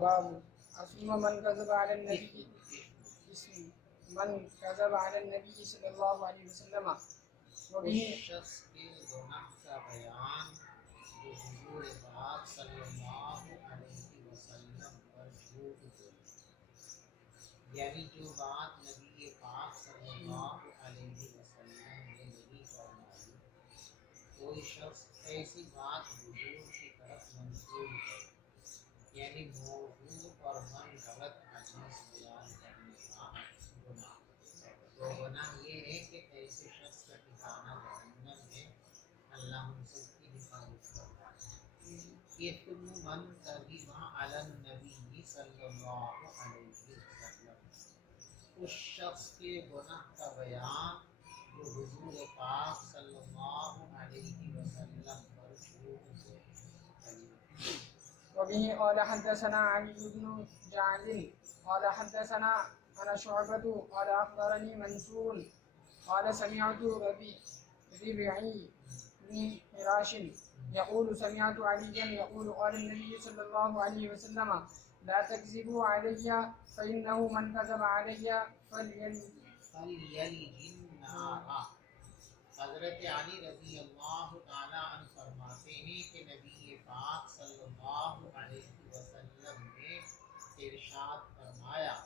باب اسم من کذب علی النبی اسم من کذب علی النبی صلی اللہ علیہ وسلم اس شخص کے گناہ کا بیان جو حضور پاک صلی اللہ علیہ وسلم پر جھوٹ بولے، یعنی جو بات نبی پاک صلی اللہ علیہ وسلم نے نہیں فرمائی، کوئی شخص ایسی بات حضور کی طرف منسوب کرے، یعنی موضوع اور من غلط حدیث بیان کرنے کا گناہ۔ تو گناہ یہ ہے کہ ایسے شخص کا ٹھکانہ جہنم ہے، اللہ ہم سب کی حفاظت فرمائے۔ اثم من کذب علی النبی صلی اللہ علیہ وسلم، اس شخص کے گناہ کا بیان جو حضور پاک صلی اللہ علیہ وسلم پر جھوٹ بولے۔ وبه قال حدثنا علي بن جعد قال حدثنا أنا شعبة قال أخبرني منصور قال سمعت ربيعي بن حراش يقول سمعت عليا يقول قال النبي صلى الله عليه وسلم لا تكذبوا علي فإنه من كذب علي فَلْيَلِجِ النَّارَ۔ حضرت علی رضی اللہ تعالیٰ عنہ فرماتے ہیں کہ نبی پاک صلی اللہ علیہ وسلم نے ارشاد فرمایا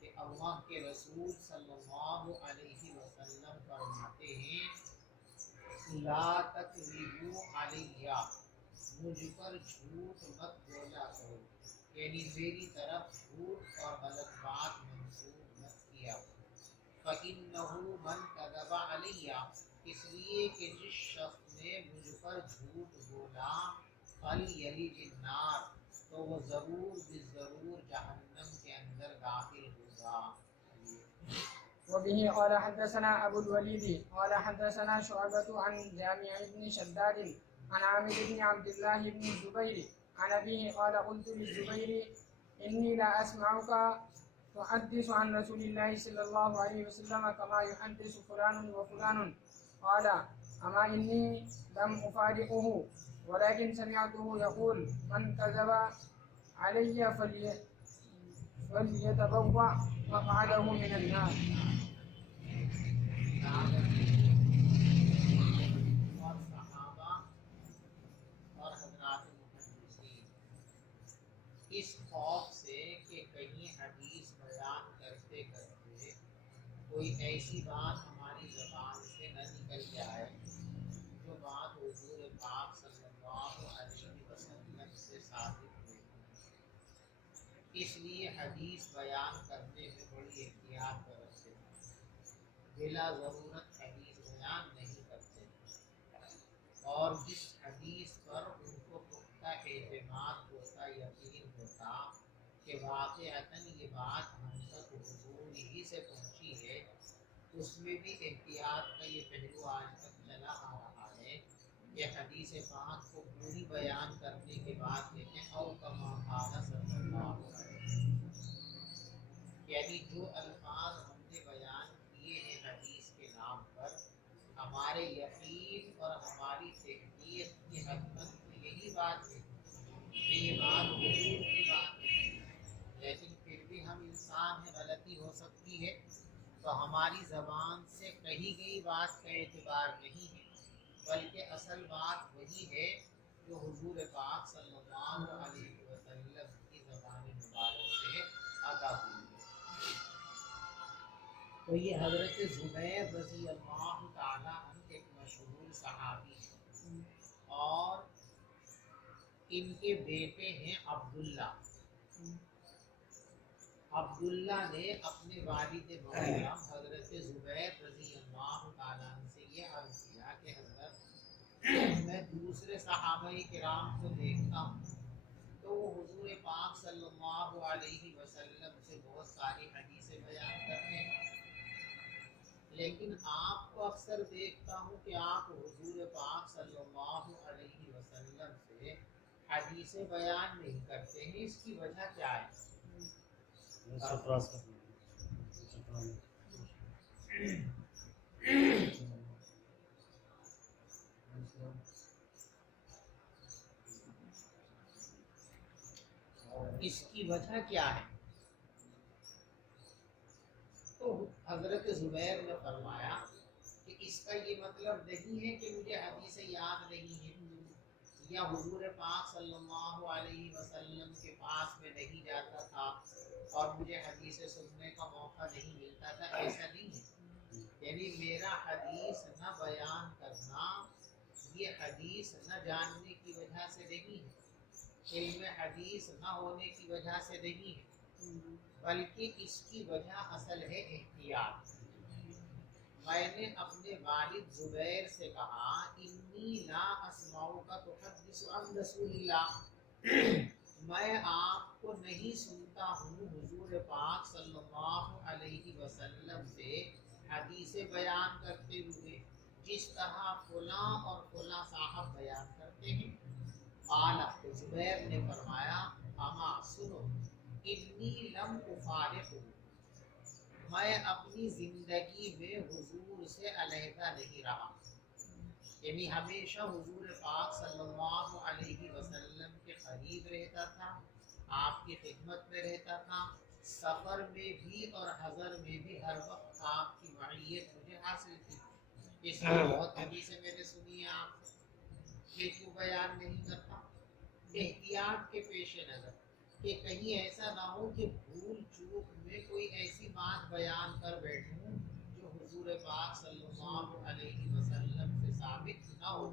کہ اللہ کے رسول صلی اللہ علیہ وسلم فرماتے ہیں لا تکذبوا علیہ، مجھ پر جھوٹ مت بولا کرو، یعنی میری طرف جھوٹ اور غلط بات منسوب مت کیا کرو۔ فَإِنَّهُ مَنْ كَذَبَ عَلَيَّ، اس لیے کہ جس شخص نے مجھ پر جھوٹ بولا، فَلْيَلِجِ النَّارَ، تو وہ ضرور جہنم کے اندر داخل ہوگا۔ وبه قال حدثنا أبو الوليد قال حدثنا شعبة عن جامع بن شداد عن عامر بن عبد الله بن الزبير عن أبيه قال قلت للزبير إني لا أسمعك تحدث عن رسول الله صلى الله عليه وسلم كما يحدث فلان وفلان، قال أما إني لم أفارقه ولكن سمعته يقول من كذب علي فليتبوأ مقعده من النار۔ اور صحابہ اور حضرات محدثین اس خوف سے کہ کہیں حدیث بیان کرتے کرتے کوئی ایسی بات ہماری زبان سے نہ نکل جائے جو بات حضور پاک صلی اللہ علیہ وسلم سے ثابت ہوئی، اس لیے حدیث بیان کرنے میں بڑی احتیاط برتتے ہیں، بلا ضرورت حدیث بیان نہیں کرتے، اور جس حدیث پر ان کو پختہ اعتماد ہوتا، یقین ہوتا کہ واقعتاً یہ بات ہم تک حضور ہی سے پہنچی ہے، اس میں بھی احتیاط کا یہ پہلو آج تک چلا آ رہا ہے کہ حدیث پاک کو پوری بیان کرنے کے بعد کہتے ہیں او کما قال صلی اللہ علیہ وسلم، یعنی جو الفاظ ہم نے بیان کیے ہیں حدیث کے نام پر، ہمارے یقین اور ہماری تحقیق کی حد تک تو یہی بات ہے کہ یہ بات حضور کی بات ہے، لیکن پھر بھی ہم انسان ہیں، غلطی ہو سکتی ہے، تو ہماری زبان سے کہی گئی بات کا اعتبار نہیں ہے، بلکہ اصل بات وہی ہے جو حضور پاک صلی اللہ علیہ وسلم کی زبان مبارک سے ادا ہوئی ہے۔ تو یہ حضرت زبیر رضی اللہ تعالیٰ عنہ ایک مشہور صحابی ہیں، اور ان کے بیٹے ہیں عبداللہ۔ عبداللہ نے اپنے والد محترم حضرت زبیر رضی اللہ تعالیٰ عنہ سے یہ عرض کیا کہ حضرت میں دوسرے صحابہ کرام کو دیکھتا ہوں تو وہ حضور پاک صلی اللہ علیہ وسلم سے بہت ساری حدیثیں بیان کرتے ہیں، لیکن آپ کو اکثر دیکھتا ہوں کہ آپ حضور پاک صلی اللہ علیہ وسلم سے حدیثیں بیان نہیں کرتے ہیں، اس کی وجہ کیا ہے؟ اس کی وجہ کیا ہے؟ تو حضرت زبیر نے فرمایا کہ اس کا یہ مطلب نہیں ہے کہ مجھے حدیثیں یاد نہیں ہیں یا حضور پاک صلی اللہ علیہ وسلم کے پاس میں نہیں جاتا تھا اور مجھے حدیثیں سننے کا موقع نہیں ملتا تھا، ایسا نہیں ہے۔ یعنی میرا حدیث نہ بیان کرنا یہ حدیث نہ جاننے کی وجہ سے نہیں ہے، علم حدیث نہ ہونے کی وجہ سے نہیں ہے، بلکہ اس کی وجہ اصل ہے احتیاط۔ میں نے اپنے والد زبیر سے کہا انی لا اسمعک تحدث عن رسول اللہ، میں آپ کو نہیں سنتا ہوں حضور پاک صلی اللہ علیہ وسلم سے حدیث بیان کرتے ہوئے جس طرح فلاں اور فلاں صاحب بیان کرتے ہیں۔ قال زبیر نے فرمایا اما سنو انی لم افارق، میں اپنی زندگی میں حضور سے علیحدہ نہیں رہا، یعنی ہمیشہ حضور پاک صلی اللہ علیہ وسلم کے قریب رہتا تھا، آپ کی خدمت میں رہتا تھا، سفر میں بھی اور حضر میں بھی ہر وقت آپ کی معیت مجھے حاصل تھی، اس لیے بہت حدیثیں میں نے سنی ہے آپ سے، یہ کیوں بیان نہیں کرتا؟ احتیاط کے پیش نظر کہ کہیں ایسا نہ ہو کہ بھول چوک میں کوئی ایسی بات بیان کر بیٹھوں جو حضور پاک صلی اللہ علیہ وسلم سے ثابت نہ ہو۔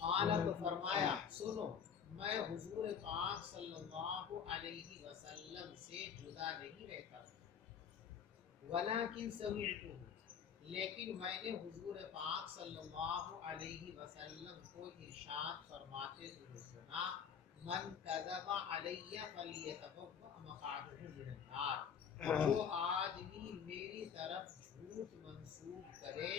قال تو فرمایا سنو میں حضور پاک صلی اللہ علیہ وسلم سے جدا نہیں رہتا، ولیکن سمعتہ، لیکن میں نے حضور پاک صلی اللہ علیہ وسلم کو ارشاد فرماتے ہوئے سنا من کذب علی فلیتبوأ مقعدہ من النار، جو آدمی میری طرف جھوٹ منسوب کرے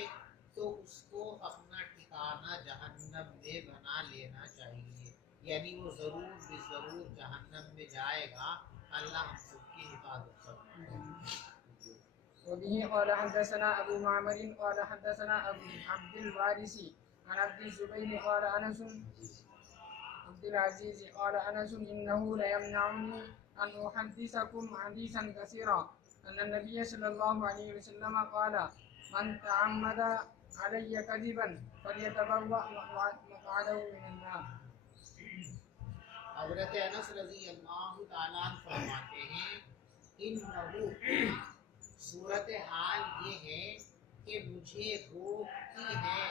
تو اس کو اپنا ٹھکانہ جہنم میں بنا لینا چاہیے، یعنی وہ ضرور بے ضرور جہنم میں جائے گا، اللہ ہم سب کی حفاظت کرے۔ وبه قال حدثنا أبو معمر قال حدثنا أبو عبد الوارث عن عبد الزبير قال أنس عبد العزيز قال أنس إنه ليمنعني أن أحدثكم حديثا كثيرا أن النبي صلى الله عليه وسلم قال من تعمد علي كذبا فليتبوأ مقعده من النار۔ حضرت انس رضی اللہ تعالیٰ عنہ فرماتے ہیں انہو صورتحال یہ ہے کہ مجھے روکتی ہے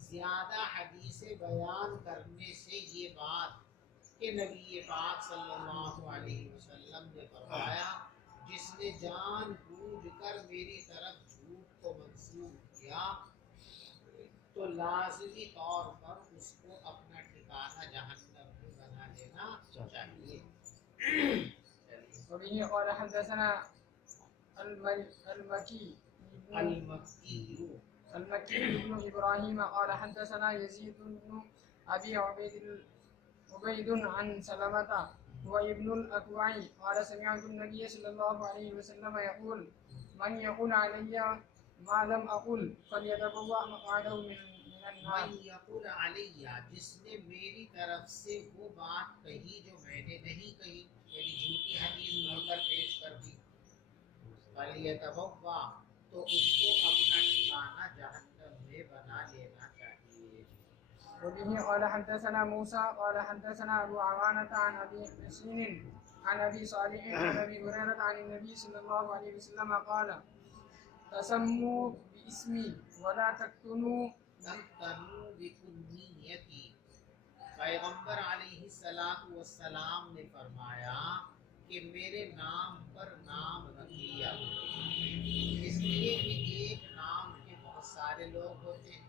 زیادہ حدیث بیان کرنے سے یہ بات کہ نبی پاک صلی اللہ علیہ وسلم نے فرمایا جس نے جان بوجھ کر میری طرف جھوٹ کو منسوب کیا تو لازمی طور پر اس کو اپنا ٹھکانہ جہنم میں بنا لینا چاہیے۔ وبه قال حدثنا المكي بن إبراهيم قال حدثنا يزيد بن أبي عبيد عن سلمة هو ابن الأكوع قال سمعت النبي صلى الله عليه وسلم يقول من يقول علي ما لم أقل فليتبوأ مقعده من النار۔ من یقول علیہ، جس نے میری طرف سے وہ بات کہی جو میں نے نہیں کہی، یعنی جھوٹی حدیث بول کر پیش کر دی، فلیتبوأ، تو اس کو اپنا ٹھکانہ جہنم میں بنا لینا چاہیے۔ وبه قال حدثنا موسى قال حدثنا أبو عوانة عن أبي حسين عن أبي صالح عن أبي هريرة عن النبي صلى الله عليه وسلم قال تسموا باسمي ولا تكتنوا بکنیتی، پیغمبر علیہ الصلوۃ والسلام نے فرمایا کہ میرے نام پر نام رکھ لیا، اس لیے کہ ایک نام کے بہت سارے لوگ ہوتے ہیں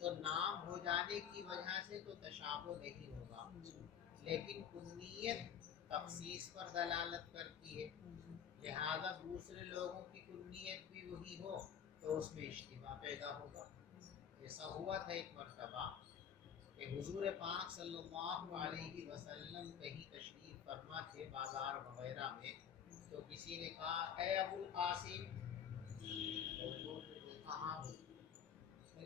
تو نام ہو جانے کی وجہ سے تو تشابہ نہیں ہوگا، لیکن کنیت تخصیص پر دلالت کرتی ہے، لہذا دوسرے لوگوں کی کنیت بھی وہی ہو تو اس میں اشتباہ پیدا ہوگا۔ ایسا ہوا تھا ایک مرتبہ کہ حضور پاک صلی اللہ علیہ وسلم کہیں تشریف فرما تھے بازار وغیرہ میں، تو کسی نے کہا اے ابو القاسم، حضور نے کہا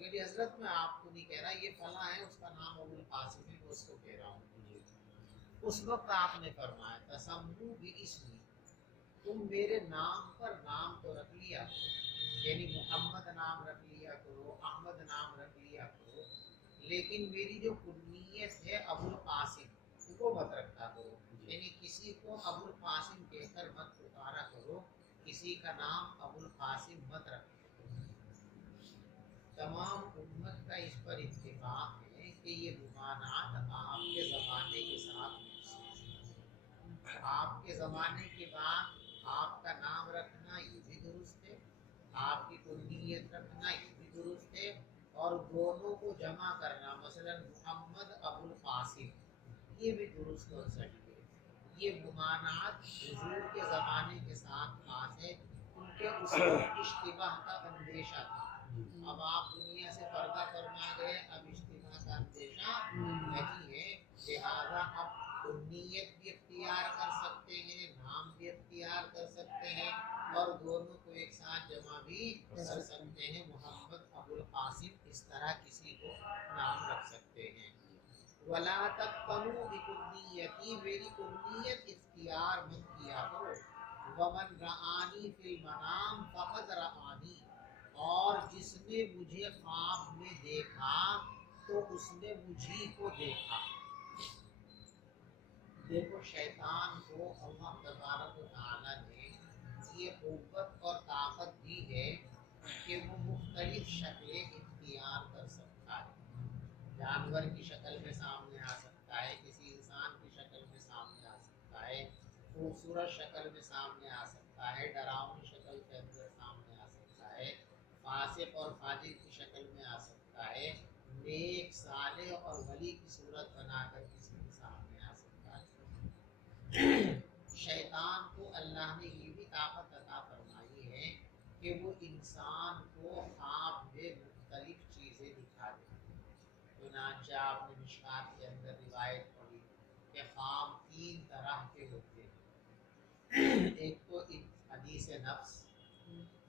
کہ جی حضرت میں آپ کو نہیں کہہ رہا، یہ فلاں ہے اس کا نام ابو القاسم ہے، میں اس کو کہہ رہا ہوں۔ اس وقت آپ نے فرمایا تسمو باسمی، تم میرے نام پر نام تو رکھ لیا کرو، یعنی محمد نام رکھ لیا کرو، احمد نام رکھ لیا کرو، لیکن میری جو کنیت ہے ابو القاسم وہ مت رکھا کرو، یعنی کسی کو ابو القاسم کہہ کر مت پکارا کرو، کسی کا نام ابو القاسم مت رکھا کرو۔ تمام امت کا اس پر اتفاق ہے کہ یہ ممانعت آپ کے زمانے کے ساتھ محسوس ہے۔ آپ کے زمانے کے بعد آپ کا نام رکھنا یہ بھی درست ہے، آپ کی کنیت رکھنا یہ بھی درست ہے، اور دونوں کو جمع کرنا مثلا محمد ابو القاسم یہ بھی درست اور صحیح ہے۔ یہ ممانعت حضور کے زمانے کے ساتھ خاص ہے، کیونکہ اس کو اشتباہ کا اندیشہ تھا۔ اب آپ دنیا سے پردہ فرما گئے، اب اشتباہ کا اندیشہ نہیں ہے، لہذا اب کنیت بھی اختیار کر سکتے ہیں، نام بھی اختیار کر سکتے ہیں، اور دونوں کو ایک ساتھ جمع بھی کر سکتے ہیں۔ محمد ابو القاسم اس طرح کسی کو نام رکھ سکتے ہیں۔ ولا تقتنوا بکنیتی، میری کنیت اختیار مت کیا کرو۔ ومن رآنی فی المنام فقد رآنی، اور جس نے مجھے خواب میں دیکھا تو اس نے مجھی کو دیکھا۔ دیکھو شیطان کو اللہ تبارک و تعالی نے یہ قوت اور طاقت دی ہے کہ وہ مختلف شکلیں اختیار کر سکتا ہے، جانور کی شکل میں سامنے آ سکتا ہے، کسی انسان کی شکل میں سامنے آ سکتا ہے، خوبصورت شکل میں سامنے آ سکتا ہے، ڈراؤنی شکل کے اندر سامنے آ سکتا ہے، فاسق اور فاجر کی شکل میں آ سکتا ہے، نیک صالح اور ولی کی صورت بنا کر کسی کے سامنے آ سکتا ہے۔ شیطان کو اللہ نے یہ بھی طاقت عطا فرمائی ہے کہ وہ انسان کو خواب میں مختلف چیزیں دکھا دے۔ چنانچہ آپ نے مشکات کے اندر روایت پڑھی کہ خواب 3 طرح کے ہوتے ہیں۔ ایک تو حدیث نفس،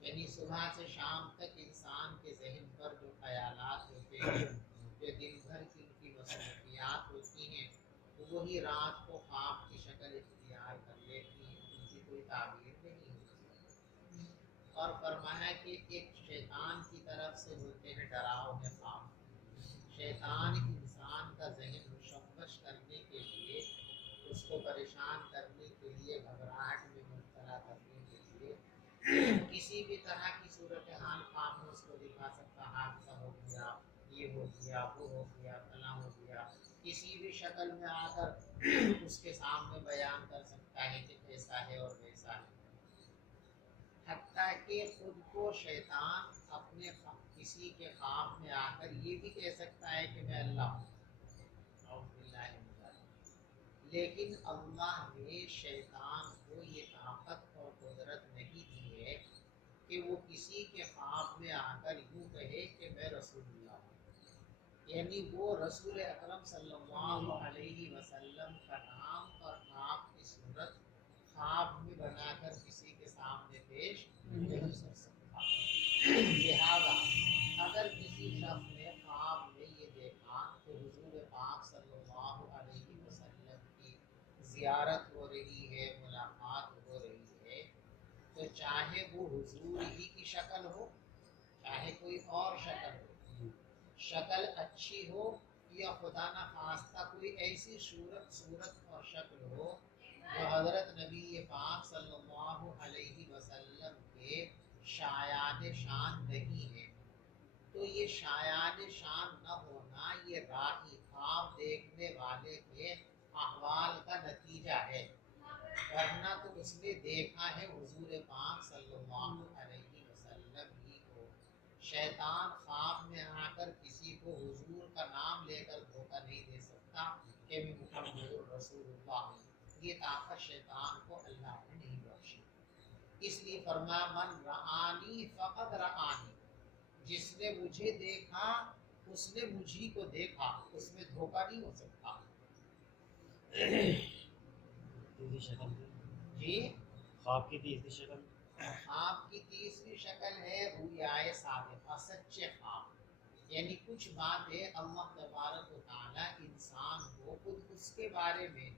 یعنی صبح سے شام تک انسان کے ذہن پر جو خیالات ہوتے ہیں، جو دن بھر کی ان کی مصروفیات ہوتی ہیں، وہی رات کو خواب کی شکل اختیار کر لیتی ہیں، ان کی کوئی تعبیر نہیں ہوتی۔ اور فرمایا کہ ایک شیطان کی طرف سے ہوتے ہیں ڈراؤنے خواب۔ شیطان انسان کا ذہن مشوش کرنے کے لیے، اس کو پریشان کرنے کے لیے، گھبراہٹ میں مبتلا کرنے کے لیے کسی بھی طرح کی صورتحال خواب میں اس کو دکھا سکتا، حادثہ ہو گیا، یہ ہو گیا، وہ ہو گیا، فلاں ہو گیا، کسی بھی شکل میں آ کر اس کے سامنے بیان کر سکتا ہے کہ ایسا ہے اور ویسا ہے۔ حتیٰ کہ خود کو شیطان اپنے کسی کے خواب میں آ کر یہ بھی کہہ سکتا ہے کہ میں اللہ ہوں، اعوذ باللہ من ذالک۔ لیکن اللہ نے شیطان کو یہ طاقت اور قدرت نہیں دی ہے کہ وہ کسی کے خواب میں آ کر یوں کہے کہ میں رسول اللہ ہوں، یعنی وہ رسول اکرم صلی اللہ علیہ وسلم کا نام اور آپ کی صورت خواب میں بنا کر کسی کے سامنے پیش نہیں کر سکتا۔ لہذا اگر کسی شخص نے خواب میں یہ دیکھا کہ حضور پاک صلی اللہ علیہ وسلم کی زیارت ہو رہی ہے، ملاقات ہو رہی ہے، تو چاہے وہ حضور ہی کی شکل ہو، چاہے کوئی اور شکل ہو، شکل اچھی ہو یا خدا نخواستہ کوئی ایسی صورت اور شکل ہو جو حضرت نبی پاک صلی اللہ علیہ وسلم کے شایان شان نہیں ہے، تو یہ شایان شان نہ ہونا یہ راہی خواب دیکھنے والے کے احوال کا نتیجہ ہے، ورنہ تو اس نے دیکھا ہے حضور پاک صلی اللہ علیہ وسلم ہی کو۔ شیطان خواب میں آ کر کسی کو حضور کا نام لے کر دھوکہ نہیں دے سکتا کہ میں محمد رسول اللہ ہوں، یہ طاقت شیطان کو اللہ نے نہیں بخشی۔ اس لیے فرمایا من رآنی فقد رآنی، جس نے مجھے دیکھا اس نے مجھی کو دیکھا، اس میں دھوکہ نہیں ہو سکتا۔ تیسری شکل جی خواب کی تیسری شکل، خواب کی تیسری شکل ہے رویائے صادقہ، سچے خواب۔ یعنی کچھ باتیں اللہ تبارک و تعالیٰ انسان کو خود اس کے بارے میں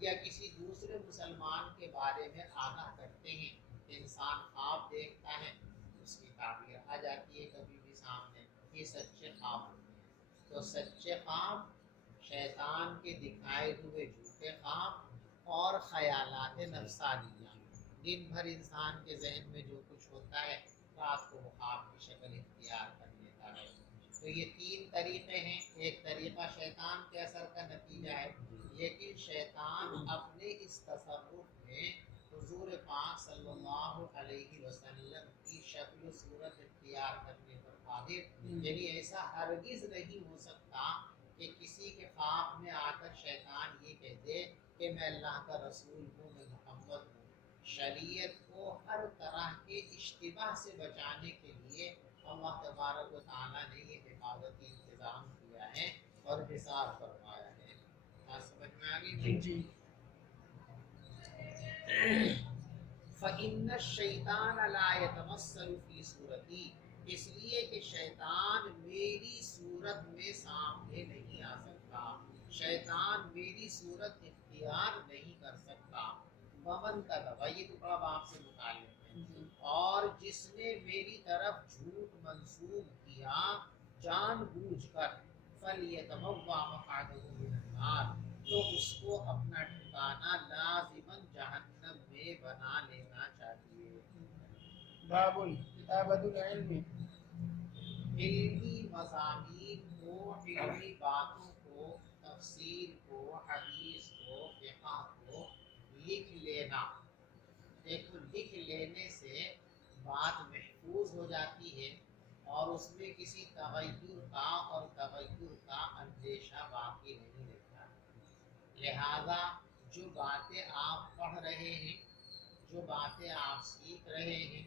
یا کسی دوسرے مسلمان کے بارے میں آگاہ کرتے ہیں. انسان خواب دیکھتا ہے، اس کی تعبیر آ جاتی ہے کبھی بھی سامنے، یہ سچے خواب ہوتے ہیں. تو سچے خواب، شیطان کے دکھائے ہوئے جھوٹے خواب اور خیالات نفسانیہ، دن بھر انسان کے ذہن میں جو کچھ ہوتا ہے رات کو وہ خواب کی شکل اختیار کر لیتا ہے. تو یہ تین طریقے ہیں. ایک طریقہ شیطان کے اثر کا نتیجہ ہے، لیکن شیطان اپنے اس تصرف میں حضور پاک صلی اللہ علیہ وسلم کی شکل و صورت اختیار کرنے پر قادر. یعنی ایسا ہرگز نہیں ہو سکتا کہ کسی کے خواب میں آ کر شیطان یہ کہہ دے کہ میں اللہ کا رسول ہوں، میں محمد ہوں. شریعت کو ہر طرح کے اشتباہ سے بچانے کے لیے اللہ تبارک و تعالیٰ نے یہ حفاظتی انتظام کیا ہے اور حساب فرمایا ہے. بات سمجھ میں آ گئی؟ جی. فَإِنَّ الشَّيْطَانَ لَا يَتَمَثَّلُ فِي صُورَتِي، اس لیے کہ شیطان میری صورت میں سامنے نہیں آ سکتا، شیطان میری صورت اختیار نہیں کر سکتا. وَمَنْ كَذَبَ، یہ ٹکڑا باپ سے متعلق ہے. اور جس نے میری طرف جھوٹ منسوب کیا جان بوجھ کر، فَلْيَتَبَوَّأْ مَقْعَدَهُ مِنَ النَّارِ، تو اس کو اپنا ٹھکانہ لازماً جہنم میں بنا لینا چاہیے. باب کتابت العلم. علمی مضامین کو، علمی باتوں کو، تفسیر کو، حدیث کو، فقہ کو لکھ لینا. دیکھو لکھ لینے سے بات محفوظ ہو جاتی ہے اور اس میں کسی تغیر کا اور تغیر کا اندیشہ باقی نہیں رہتا. لہذا جو باتیں آپ پڑھ رہے ہیں، جو باتیں آپ سیکھ رہے ہیں،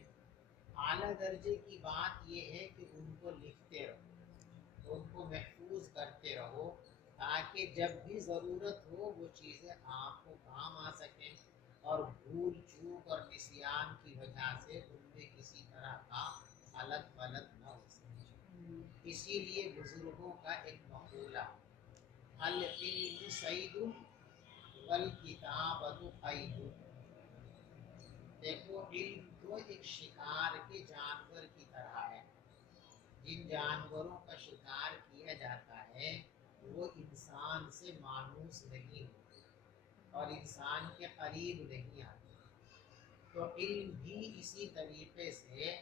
اعلیٰ درجے کی بات یہ ہے کہ ان کو لکھتے رہو، ان کو محفوظ کرتے رہو، تاکہ جب بھی ضرورت ہو وہ چیزیں آپ کو کام آ سکیں اور بھول چوک اور نسیان کی وجہ سے ان میں کسی طرح کا غلط غلط نہ ہو سکے. اسی لیے بزرگوں کا ایک مقولہ، العلم صید والکتابۃ قید. دیکھو علم تو ایک شکار کے جانور کی طرح ہے. جن جانوروں کا شکار کیا جاتا ہے وہ انسان سے مانوس نہیں ہوتے اور انسان کے قریب نہیں آتے. تو علم بھی اسی طریقے سے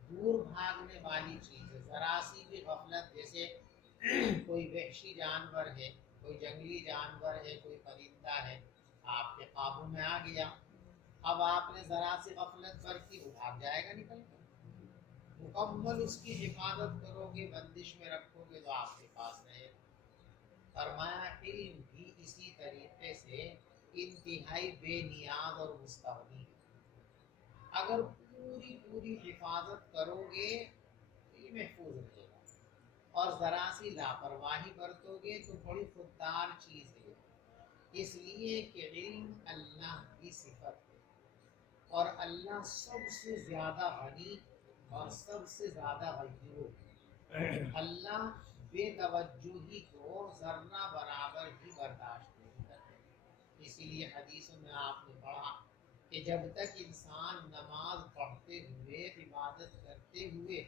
دور بھاگنے والی چیز ہے. ذرا سی بھی غفلت، جیسے کوئی وحشی جانور ہے، کوئی جنگلی جانور ہے، کوئی پرندہ ہے، آپ کے قابو میں آ گیا، اب آپ نے ذرا سی غفلت برتی وہ بھاگ جائے گا نکل کر. مکمل اس کی حفاظت کرو گے، بندش میں رکھو گے تو آپ کے پاس رہے گا. فرمایا علم بھی اسی طریقے سے انتہائی بے نیاز اور مستغنی ہے. اگر پوری حفاظت کرو گے تو یہ محفوظ رہے گا، اور ذرا سی لاپرواہی برتو گے تو بڑی خوددار چیز ہے. اس لیے کہ علم اللہ کی صفت ہے اور اللہ سب سے زیادہ غنی اور سب سے زیادہ غیور ہے. اللہ بے توجہی کو ذرہ برابر بھی برداشت نہیں کرتے. اسی لیے حدیثوں میں آپ نے پڑھا کہ جب تک انسان نماز پڑھتے ہوئے، عبادت کرتے ہوئے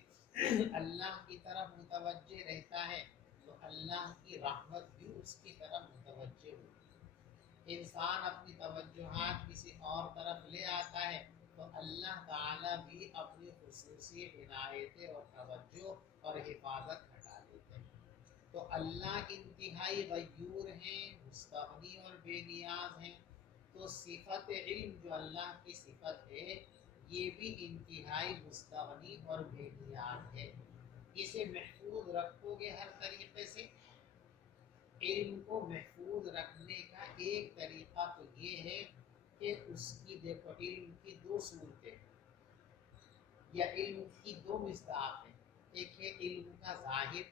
اللہ کی طرف متوجہ رہتا ہے تو اللہ کی رحمت بھی اس کی طرف متوجہ ہوتی ہے. انسان اپنی توجہات کسی اور طرف لے آتا ہے تو اللہ تعالیٰ بھی اپنی خصوصی عنایتیں اور توجہ اور حفاظت ہٹا دیتے ہیں. تو اللہ انتہائی غیور ہیں، مستغنی اور بے نیاز ہیں. تو صفت علم جو اللہ کی صفت ہے یہ بھی انتہائی مستغنی اور بے نیاز ہے. اسے محفوظ رکھو گے ہر طریقے سے. علم کو محفوظ رکھنے کا ایک طریقہ تو یہ ہے کہ اس کی دیکھو علم کی دو صورتیں یا علم کی دو مصداق ہیں. ایک ہے علم کا ظاہر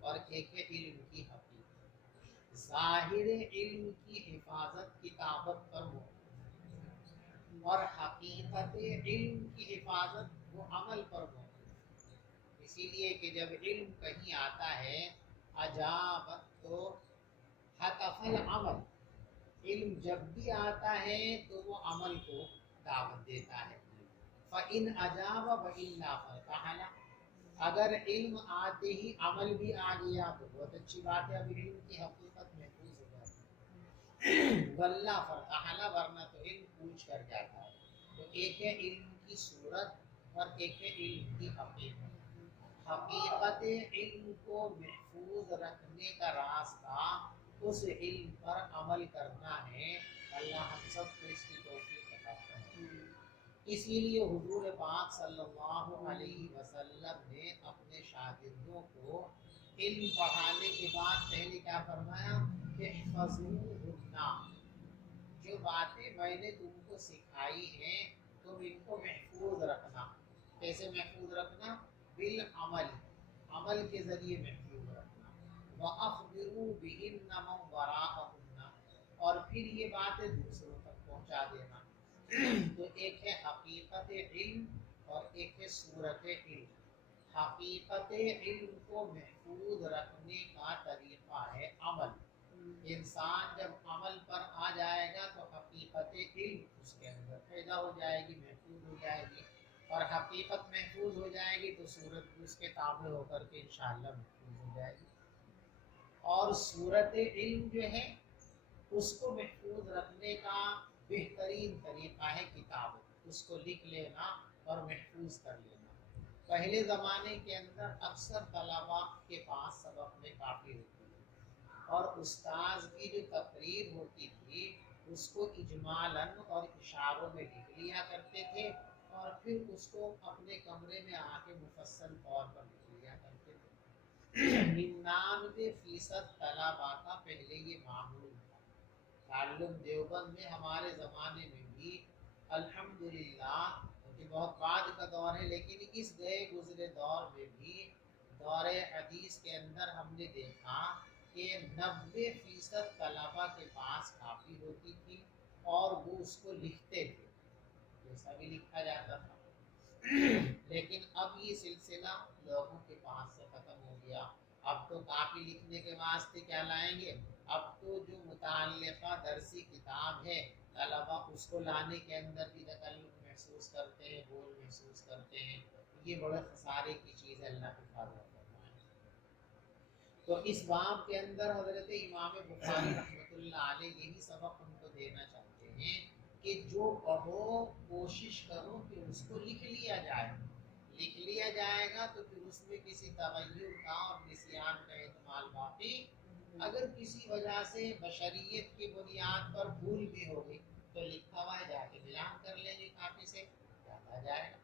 اور ایک ہے علم کی حقیقت. ظاہر علم کی حفاظت کتابت پر موقوف اور حقیقت علم کی حفاظت وہ عمل پر موقوف. اسی لیے کہ جب علم کہیں آتا ہے اجابت تو حتف العمل، علم جب بھی آتا ہے تو وہ عمل کو دعوت دیتا ہے. فَإِنْ أَجَابَ وَإِلَّا فَالْقَحَلَ، اگر علم آتے ہی عمل بھی آ گیا تو بہت اچھی بات ہے، اب علم کی حقیقت محفوظ ہو جاتی ہے. وَلَّا فَالْقَحَلَ، ورنہ تو علم پوچھ کر جاتا ہے. تو ایک ہے علم کی صورت اور ایک ہے علم کی حقیقت. حقیقت علم کو محفوظ رکھنے کا راستہ اس علم پر عمل کرنا ہے. اللہ ہم سب کو اس کی توفیق عطا فرمائے. اسی لیے حضور پاک صلی اللہ علیہ وسلم نے اپنے شاگردوں کو علم پڑھانے کے بعد پہلے کیا فرمایا کہ احفظوہن، جو باتیں میں نے تم کو سکھائی ہیں تم ان کو محفوظ رکھنا. کیسے محفوظ رکھنا؟ بالعمل، عمل کے ذریعے محفوظ رکھنا. وَأَخْبِرُوا بِهِنَّ مَنْ وَرَاءَهُنَّ، اور پھر یہ باتیں دوسروں تک پہنچا دینا. تو ایک ہے حقیقت علم اور ایک ہے صورت علم. حقیقت علم کو محفوظ رکھنے کا طریقہ ہے عمل. انسان جب عمل پر آ جائے گا تو حقیقت علم اس کے اندر پیدا ہو جائے گی، محفوظ ہو جائے گی. اور حقیقت محفوظ ہو جائے گی تو صورت بھی اس کے تابع ہو کر کے انشاءاللہ محفوظ ہو جائے گی. اور صورت علم جو ہے اس کو محفوظ رکھنے کا بہترین طریقہ ہے کتاب، اس کو لکھ لینا اور محفوظ کر لینا. پہلے زمانے کے اندر اکثر طلباء کے پاس سبق میں کاپی ہوتی تھی اور استاذ کی جو تقریر ہوتی تھی اس کو اجمالاً اور اشاروں میں لکھ لیا کرتے تھے اور پھر اس کو اپنے کمرے میں آ کے مفصل طور پر لکھ لیا کرتے تھے. 99% طلباء کا پہلے یہ معمول تھا. تعلم دیوبند میں ہمارے زمانے میں بھی الحمدللہ، یہ بہت بعد کا دور ہے لیکن اس گئے گزرے دور میں بھی دور حدیث کے اندر ہم نے دیکھا کہ 90% طلباء کے پاس کاپی ہوتی تھی اور وہ اس کو لکھتے تھے، جیسا بھی لکھا جاتا تھا. لیکن اب یہ سلسلہ لوگوں کے پاس سے ختم ہو گیا. اب تو کاپی لکھنے کے واسطے کیا لائیں گے، اب تو جو متعلقہ درسی کتاب ہے طلباء اس کو لانے کے اندر بھی تکلف محسوس کرتے ہیں، بول محسوس کرتے ہیں. یہ بڑے خسارے کی چیز ہے، اللہ حفاظت فرمائے. تو اس باب کے اندر حضرت امام بخاری رحمۃ اللہ علیہ یہی سبق ہم کو دینا چاہتے ہیں کہ جو پڑھو کوشش کرو کہ اس کو لکھ لیا جائے. لکھ لیا جائے گا تو پھر اس میں کسی تغیر کا اور نسیان کا احتمال باقی. اگر کسی وجہ سے بشریت کی بنیاد پر بھول بھی ہوگی تو لکھا ہوا جا کے بیان کر لیں گے کافی سے جاتا جائے گا.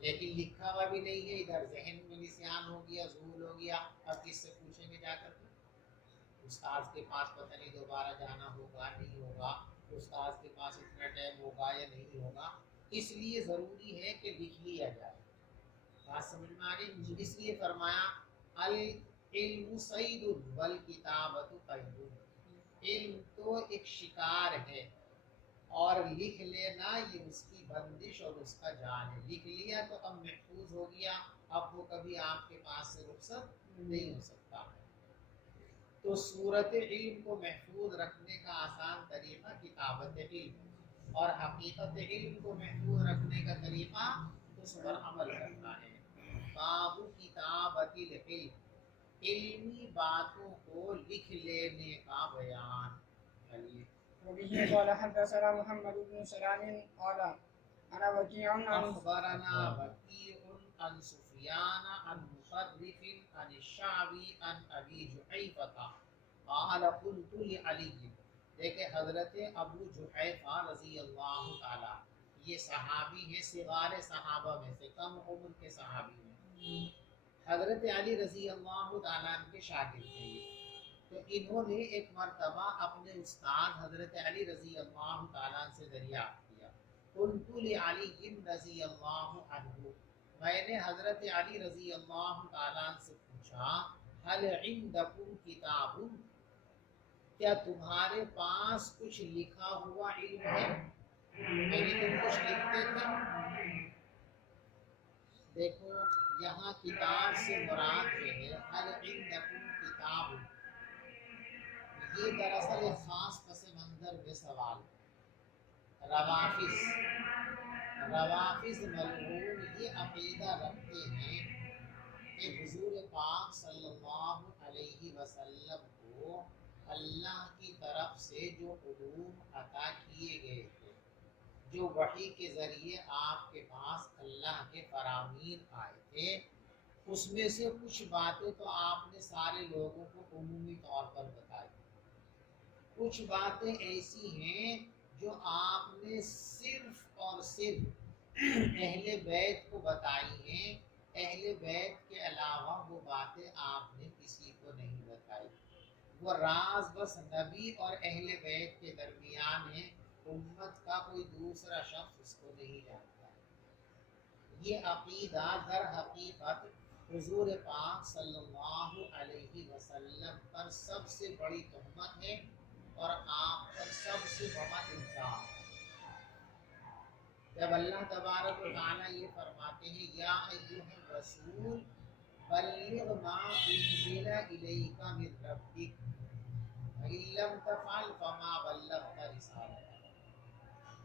لیکن لکھا ہوا بھی نہیں ہے، ادھر ذہن میں نسیان ہو گیا، ظہور ہو گیا، اب کس سے پوچھیں گے جا کر کے؟ استاذ کے پاس پتہ نہیں دوبارہ جانا ہوگا نہیں ہوگا، استاذ کے پاس اتنا ٹائم ہوگا یا نہیں ہوگا. اس لیے ضروری ہے کہ لکھ لیا جائے. بات سمجھ میں آ رہی؟ اس لیے فرمایا العلم صید والکتابۃ قید. علم تو ایک شکار ہے اور لکھ لینا یہ اس کی بندش اور اس کا جال ہے. لکھ لیا تو اب محفوظ ہو گیا، اب وہ کبھی آپ کے پاس سے رخصت نہیں ہو سکتا. تو صورت علم کو محفوظ رکھنے کا آسان طریقہ کتابت علم، اور حقیقت علم کو محفوظ رکھنے کا طریقہ اس پر عمل کرنا ہے. باب کتابت العلم، علمی باتوں کو لکھ لینے کا بیان. وبه قال حدثنا محمد بن سلام قال انا وكيع عن اخبرنا وكيع عن سفيان عن مصرف عن الشعبي عن ابي جحيفة قال قلت لعلي. دیکھیں حضرت ابو جحیفہ رضی اللہ تعالی، یہ صحابی ہیں صغار صحابہ میں سے، کم عمر کے صحابی ہیں. حضرت علی رضی اللہ تعالیٰ کے شاگرد تھے یہ. تو انہوں نے ایک مرتبہ اپنے استاد حضرت علی رضی اللہ تعالیٰ سے دریافت کیا. قلت لعلی رضی اللہ عنہ، میں نے حضرت علی رضی اللہ تعالیٰ سے پوچھا هل عندکم کتاب، کیا تمہارے پاس کچھ لکھا ہوا علم ہے، یعنی تم کچھ لکھتے تھے؟ دیکھو یہاں کتاب سے مراد جو ہے هل عندکم کتاب، یہ دراصل ایک خاص پس منظر میں سوال ہے۔ روافظ ملعون یہ عقیدہ رکھتے ہیں کہ حضور پاک صلی اللہ علیہ وسلم کو اللہ کی طرف سے جو علوم عطا کیے گئے تھے، جو وحی کے ذریعے آپ کے پاس اللہ کے فرامین آئے تھے، اس میں سے کچھ باتیں تو آپ نے سارے لوگوں کو عمومی طور پر بتائی، کچھ باتیں ایسی ہیں جو آپ نے صرف اور صرف اہل بیت کو بتائی ہیں، اہل بیت کے علاوہ وہ باتیں آپ نے کسی کو نہیں بتائی، وہ راز بس نبی اور اہل بیت کے درمیان ہے، امت کا کوئی دوسرا شخص اس کو نہیں جانتا۔ یہ عقیدہ در حقیقت حضور پاک صلی اللہ علیہ وسلم پر سب سے بڑی تہمت ہے اور آپ پر سب سے بڑا الزام ہے۔ جب اللہ تبارک و تعالیٰ یہ فرماتے ہیں یا ایھا الرسول بلغ ما انزل الیک من ربک فإن لم تفعل فما بلغت رسالتہ،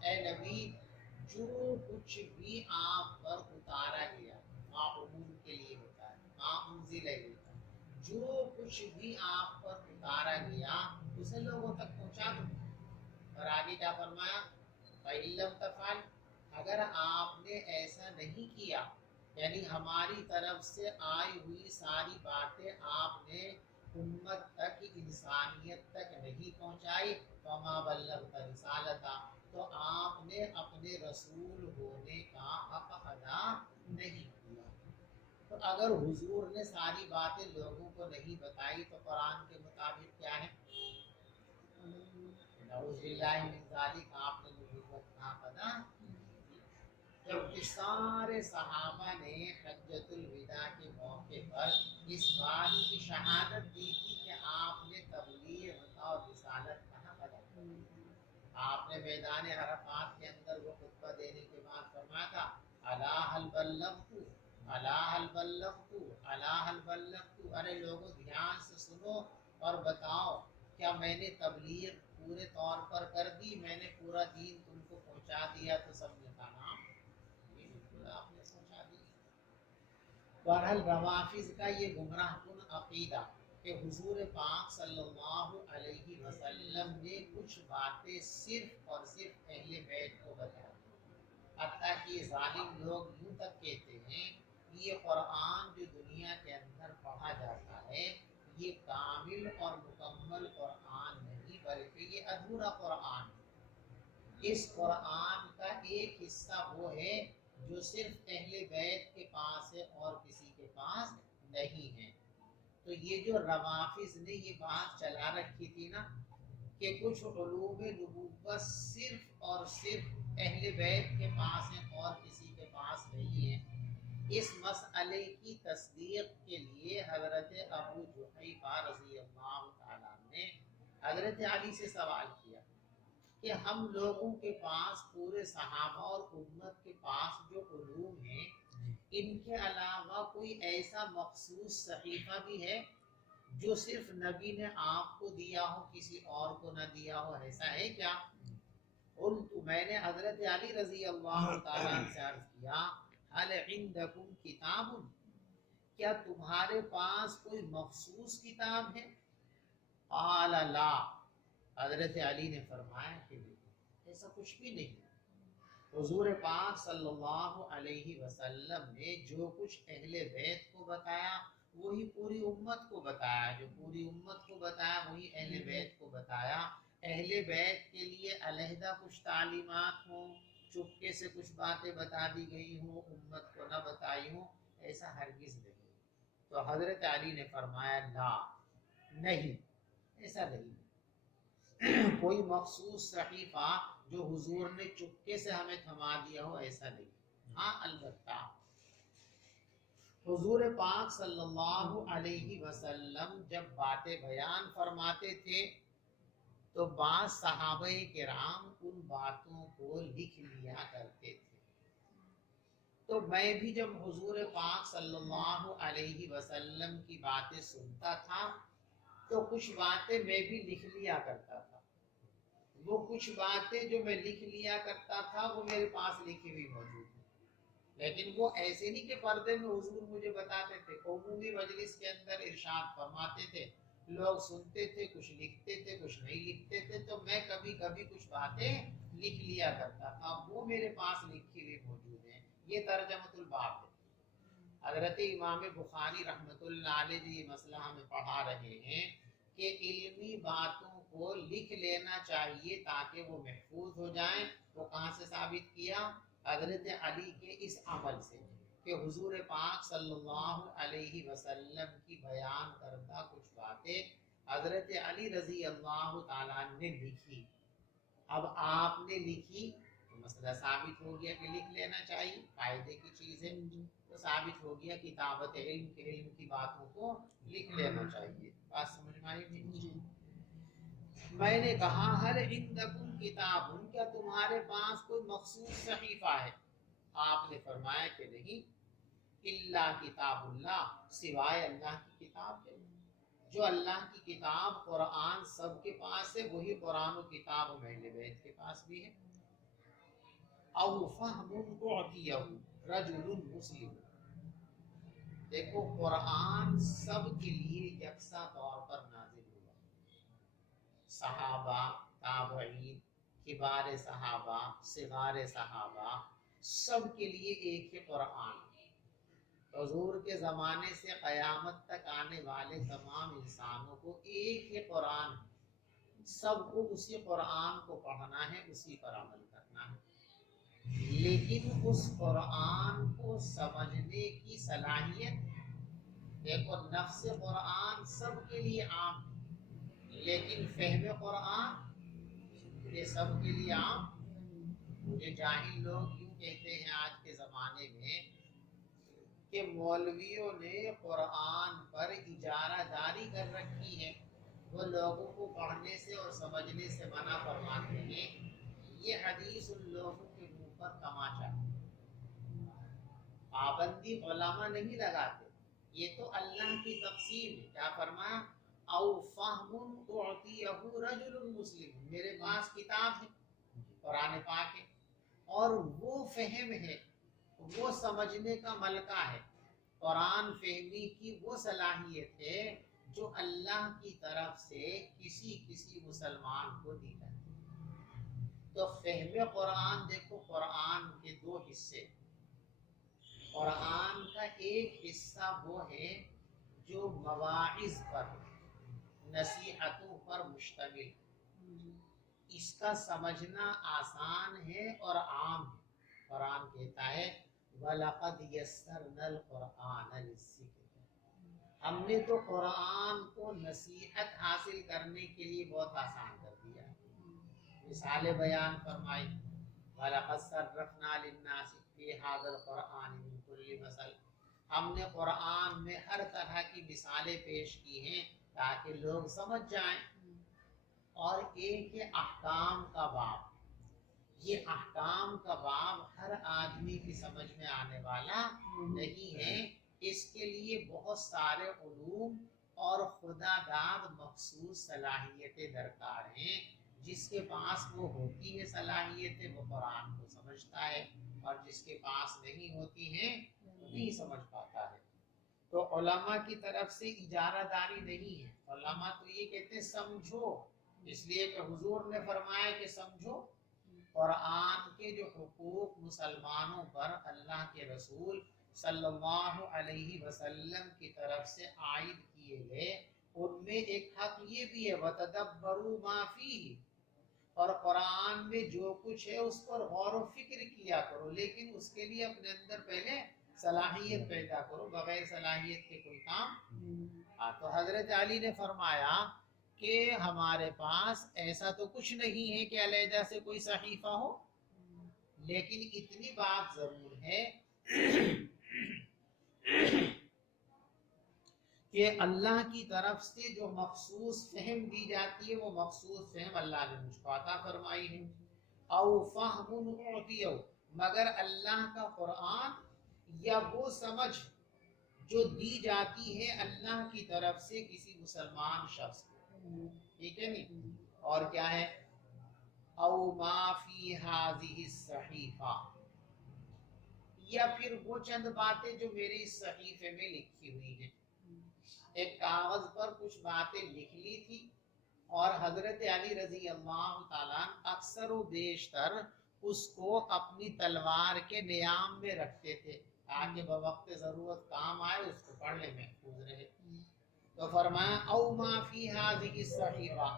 اے نبی جو کچھ بھی آپ پر اتارا گیا، ما عموم کے لیے ہوتا ہے، ما انزل الیک، جو کچھ بھی آپ پر اتارا گیا اسے لوگوں تک پہنچا دو۔ اور آگے کیا فرمایا؟ فإن لم تفعل، اگر آپ نے ایسا نہیں کیا، یعنی ہماری طرف سے آئی ہوئی ساری باتیں آپ نے امت تک، انسانیت تک نہیں پہنچائی، فما بلغت رسالتہ، تو آپ نے اپنے رسول ہونے کا حق ادا نہیں کیا۔ تو اگر حضور نے ساری باتیں لوگوں کو نہیں بتائی تو قرآن کے مطابق کیا ہے؟ نعوذ باللہ من ذالک، آپ نے نبوت کا حق ادا نہیں کیا۔ جبکہ سارے صحابہ نے حجۃ الوداع کے موقع پر اس بات کی شہادت دی تھی کہ آپ نے تبلیغ اور رسالت کا حق ادا کیا۔ آپ نے میدان عرفات کے اندر وہ خطبہ دینے کے بعد فرمایا تھا الا هل بلغت، الا هل بلغت، الا هل بلغت، ارے لوگوں دھیان سے سنو اور بتاؤ کیا میں نے تبلیغ پورے طور پر کر دی، میں نے پورا دین تم کو پہنچا دیا؟ تو سب نے کہا نام بالکل آپ نے پہنچا دی۔ بہرحال روافظ کا یہ گمراہ کن عقیدہ کہ حضور پاک صلی اللہ علیہ وسلم نے کچھ باتیں صرف اور صرف اہل بیت کو بتائی، حتیٰ کہ ظالم لوگ یوں تک کہتے ہیں یہ قرآن جو دنیا کے اندر پڑھا جاتا ہے یہ کامل اور مکمل قرآن نہیں بلکہ یہ ادھورا قرآن ہے۔ اس قرآن کا ایک حصہ وہ ہے جو صرف اہل بیت کے پاس ہے اور کسی کے پاس نہیں ہے۔ تو یہ جو روافظ نے یہ بات چلا رکھی تھی نا کہ کچھ علوم نبوت صرف اور صرف اہل بیت کے پاس ہیں اور کسی کے پاس نہیں ہے، اس مسئلے کی تصدیق کے لیے حضرت ابو جحیفہ رضی اللہ تعالیٰ نے حضرت علی سے سوال کیا کہ ہم لوگوں کے پاس، پورے صحابہ اور امت کے پاس جو علوم ہیں ان کے علاوہ کوئی ایسا مخصوص صحیفہ بھی ہے جو صرف نبی نے آپ کو دیا ہو کسی اور کو نہ دیا ہو، ایسا ہے کیا؟ قلت، میں نے حضرت علی رضی اللہ تعالیٰ سے عرض کیا هل عندکم کتاب، کیا تمہارے پاس کوئی مخصوص کتاب ہے؟ قال لا، حضرت علی نے فرمایا کہ نہیں، ایسا کچھ بھی نہیں۔ حضور پاک صلی اللہ علیہ وسلم نے جو کچھ اہل بیت کو بتایا وہی پوری امت کو بتایا، جو پوری امت کو بتایا وہی اہل بیت کو بتایا۔ اہل بیت کے لیے علیحدہ کچھ تعلیمات ہوں، چپکے سے کچھ باتیں بتا دی گئی ہوں، امت کو نہ بتائی ہوں، ایسا ہرگز نہیں۔ تو حضرت علی نے فرمایا لا، نہیں، ایسا نہیں، کوئی مخصوص صحیفہ جو حضور نے چپکے سے ہمیں تھما دیا ہو ایسا نہیں۔ ہاں البتہ حضور پاک صلی اللہ علیہ وسلم جب باتیں بیان فرماتے تھے تو بعض صحابہ کرام ان باتوں کو لکھ لیا کرتے تھے، تو میں بھی جب حضور پاک صلی اللہ علیہ وسلم کی باتیں سنتا تھا تو کچھ باتیں میں بھی لکھ لیا کرتا تھا. وہ کچھ باتیں جو میں لکھ لیا کرتا تھا وہ میرے پاس لکھی ہوئی موجود ہے. لیکن وہ ایسے نہیں کہ پردے میں حضور مجھے بتاتے تھے، عمومی مجلس کے اندر ارشاد فرماتے تھے، لوگ سنتے تھے، کچھ لکھتے تھے، کچھ نہیں لکھتے تھے، تو میں کبھی کبھی کچھ باتیں لکھ لیا کرتا تھا، وہ میرے پاس لکھی ہوئی موجود ہیں. یہ ترجمۃ الباب ہے. حضرت امام بخاری رحمۃ اللہ علیہ جو یہ مسئلہ ہمیں پڑھا رہے ہیں کہ علمی باتوں کو لکھ لینا چاہیے تاکہ وہ محفوظ ہو جائیں. وہ کہاں سے ثابت کیا؟ حضرت علی کے اس عمل سے کہ حضور پاک صلی اللہ علیہ وسلم کی بیان کردہ کچھ باتیں حضرت علی رضی اللہ تعالیٰ نے لکھی. اب آپ نے لکھی تو مسئلہ ثابت ہو گیا کہ لکھ لینا چاہیے، فائدے کی چیز ہے. تو ثابت ہو گیا کتابت علم کے علم کی باتوں کو لکھ لینا چاہیے. بات سمجھ میں آئی بھی؟ میں نے کہا ہل عندکم کتاب، کیا تمہارے پاس کوئی مخصوص صحیفہ ہے؟ آپ نے فرمایا کہ نہیں، الا کتاب اللہ، سوائے اللہ کی کتاب ہے. جو اللہ کی کتاب قرآن سب کے پاس ہے وہی قرآن و کتاب اہل بیت کے پاس بھی ہے. او فہم اعطیہ رجل مسلم، دیکھو قرآن سب کے لیے یکساں طور پر نازل ہوا. صحابہ، تابعین، کبار صحابہ، صغار صحابہ، سب کے لیے ایک ہی قرآن. حضور کے زمانے سے قیامت تک آنے والے تمام انسانوں کو ایک ہی قرآن، سب کو اسی قرآن کو پڑھنا ہے، اسی پر عمل کرنا ہے. لیکن اس قرآن کو سمجھنے کی صلاحیت، دیکھو نفس قرآن سب کے لیے عام ہے، لیکن فہم قرآن یہ سب کے لیے عام. مجھے جاہل لوگ یوں کہتے ہیں آج کے زمانے میں کہ مولویوں نے قرآن پر اجارہ داری کر رکھی ہے، وہ لوگوں کو پڑھنے سے اور سمجھنے سے منع فرماتے ہیں. یہ حدیث ان لوگوں کے منہ پر تماچا. پابندی علماء نہیں لگاتے، یہ تو اللہ کی تقسیم ہے. کیا فرمایا؟ او فہم اعطیہ رجل مسلم، میرے پاس کتاب ہے قرآن پاک ہے، اور وہ فہم ہے، وہ سمجھنے کا ملکہ ہے، قرآن فہمی کی وہ صلاحیت ہے جو اللہ کی طرف سے کسی مسلمان کو دی جاتی. تو فہم قرآن، دیکھو قرآن کے دو حصے. قرآن کا ایک حصہ وہ ہے جو مواعظ پر، نصیحتوں پر مشتمل، اس کا سمجھنا آسان ہے اور عام ہے. قرآن کہتا ہے وَلَقَدْ يَسَّرْنَا الْقُرْآنَ لِلذِّكْرِ، ہم نے تو قرآن کو نصیحت حاصل کرنے کے لیے بہت آسان کر دیا. مثال بیان فرمائی وَلَقَدْ صَرَّفْنَا لِلنَّاسِ فِي هَذَا الْقُرْآنِ مِنْ كُلِّ مَثَلٍ، ہم نے قرآن میں ہر طرح کی مثالیں پیش کی ہیں تاکہ لوگ سمجھ جائیں. اور ایک ہے احکام کا باب. یہ احکام کا باب ہر آدمی کی سمجھ میں آنے والا نہیں ہے، اس کے لیے بہت سارے علوم اور خدا داد مخصوص صلاحیتیں درکار ہیں. جس کے پاس وہ ہوتی ہے صلاحیتیں وہ قرآن کو سمجھتا ہے، اور جس کے پاس نہیں ہوتی ہیں نہیں سمجھ پاتا ہے. تو علماء کی طرف سے اجارہ داری نہیں ہے. علماء تو یہ کہتے ہیں سمجھو، اس لیے کہ حضور نے فرمایا کہ سمجھو. قرآن کے جو حقوق مسلمانوں پر اللہ کے رسول صلی اللہ علیہ وسلم کی طرف سے عائد کیے گئے، ان میں ایک حق یہ بھی ہے وَتَدَبَّرُوا مَا فِيهِ، اور قرآن میں جو کچھ ہے اس پر غور و فکر کیا کرو، لیکن اس کے لیے اپنے اندر پہلے صلاحیت پیدا کرو. بغیر صلاحیت کے کوئی کام. تو حضرت علی نے فرمایا کہ ہمارے پاس ایسا تو کچھ نہیں ہے کہ علیحدہ سے کوئی صحیفہ ہو، لیکن اتنی بات ضرور ہے کہ اللہ کی طرف سے جو مخصوص فہم دی جاتی ہے وہ مخصوص فہم اللہ نے مجھ کو عطا فرمائی ہے. او فہم اعطیہ، مگر اللہ کا قرآن یا وہ سمجھ جو دی جاتی ہے اللہ کی طرف سے کسی مسلمان شخص کو، ٹھیک ہے نہیں، اور کیا ہے او ما فی ہذہ الصحیفہ، یا پھر وہ چند باتیں جو میرے اس صحیفے میں لکھی ہوئی ہیں، ایک کاغذ پر کچھ باتیں لکھ لی تھی، اور حضرت علی رضی اللہ تعالیٰ اکثر و بیشتر اس کو اپنی تلوار کے نیام میں رکھتے تھے تاکہ بوقت ضرورت کام آئے، اس کو پڑھنے میں محفوظ رہے۔ تو فرمایا او ما فی ہذہ الصحیفہ،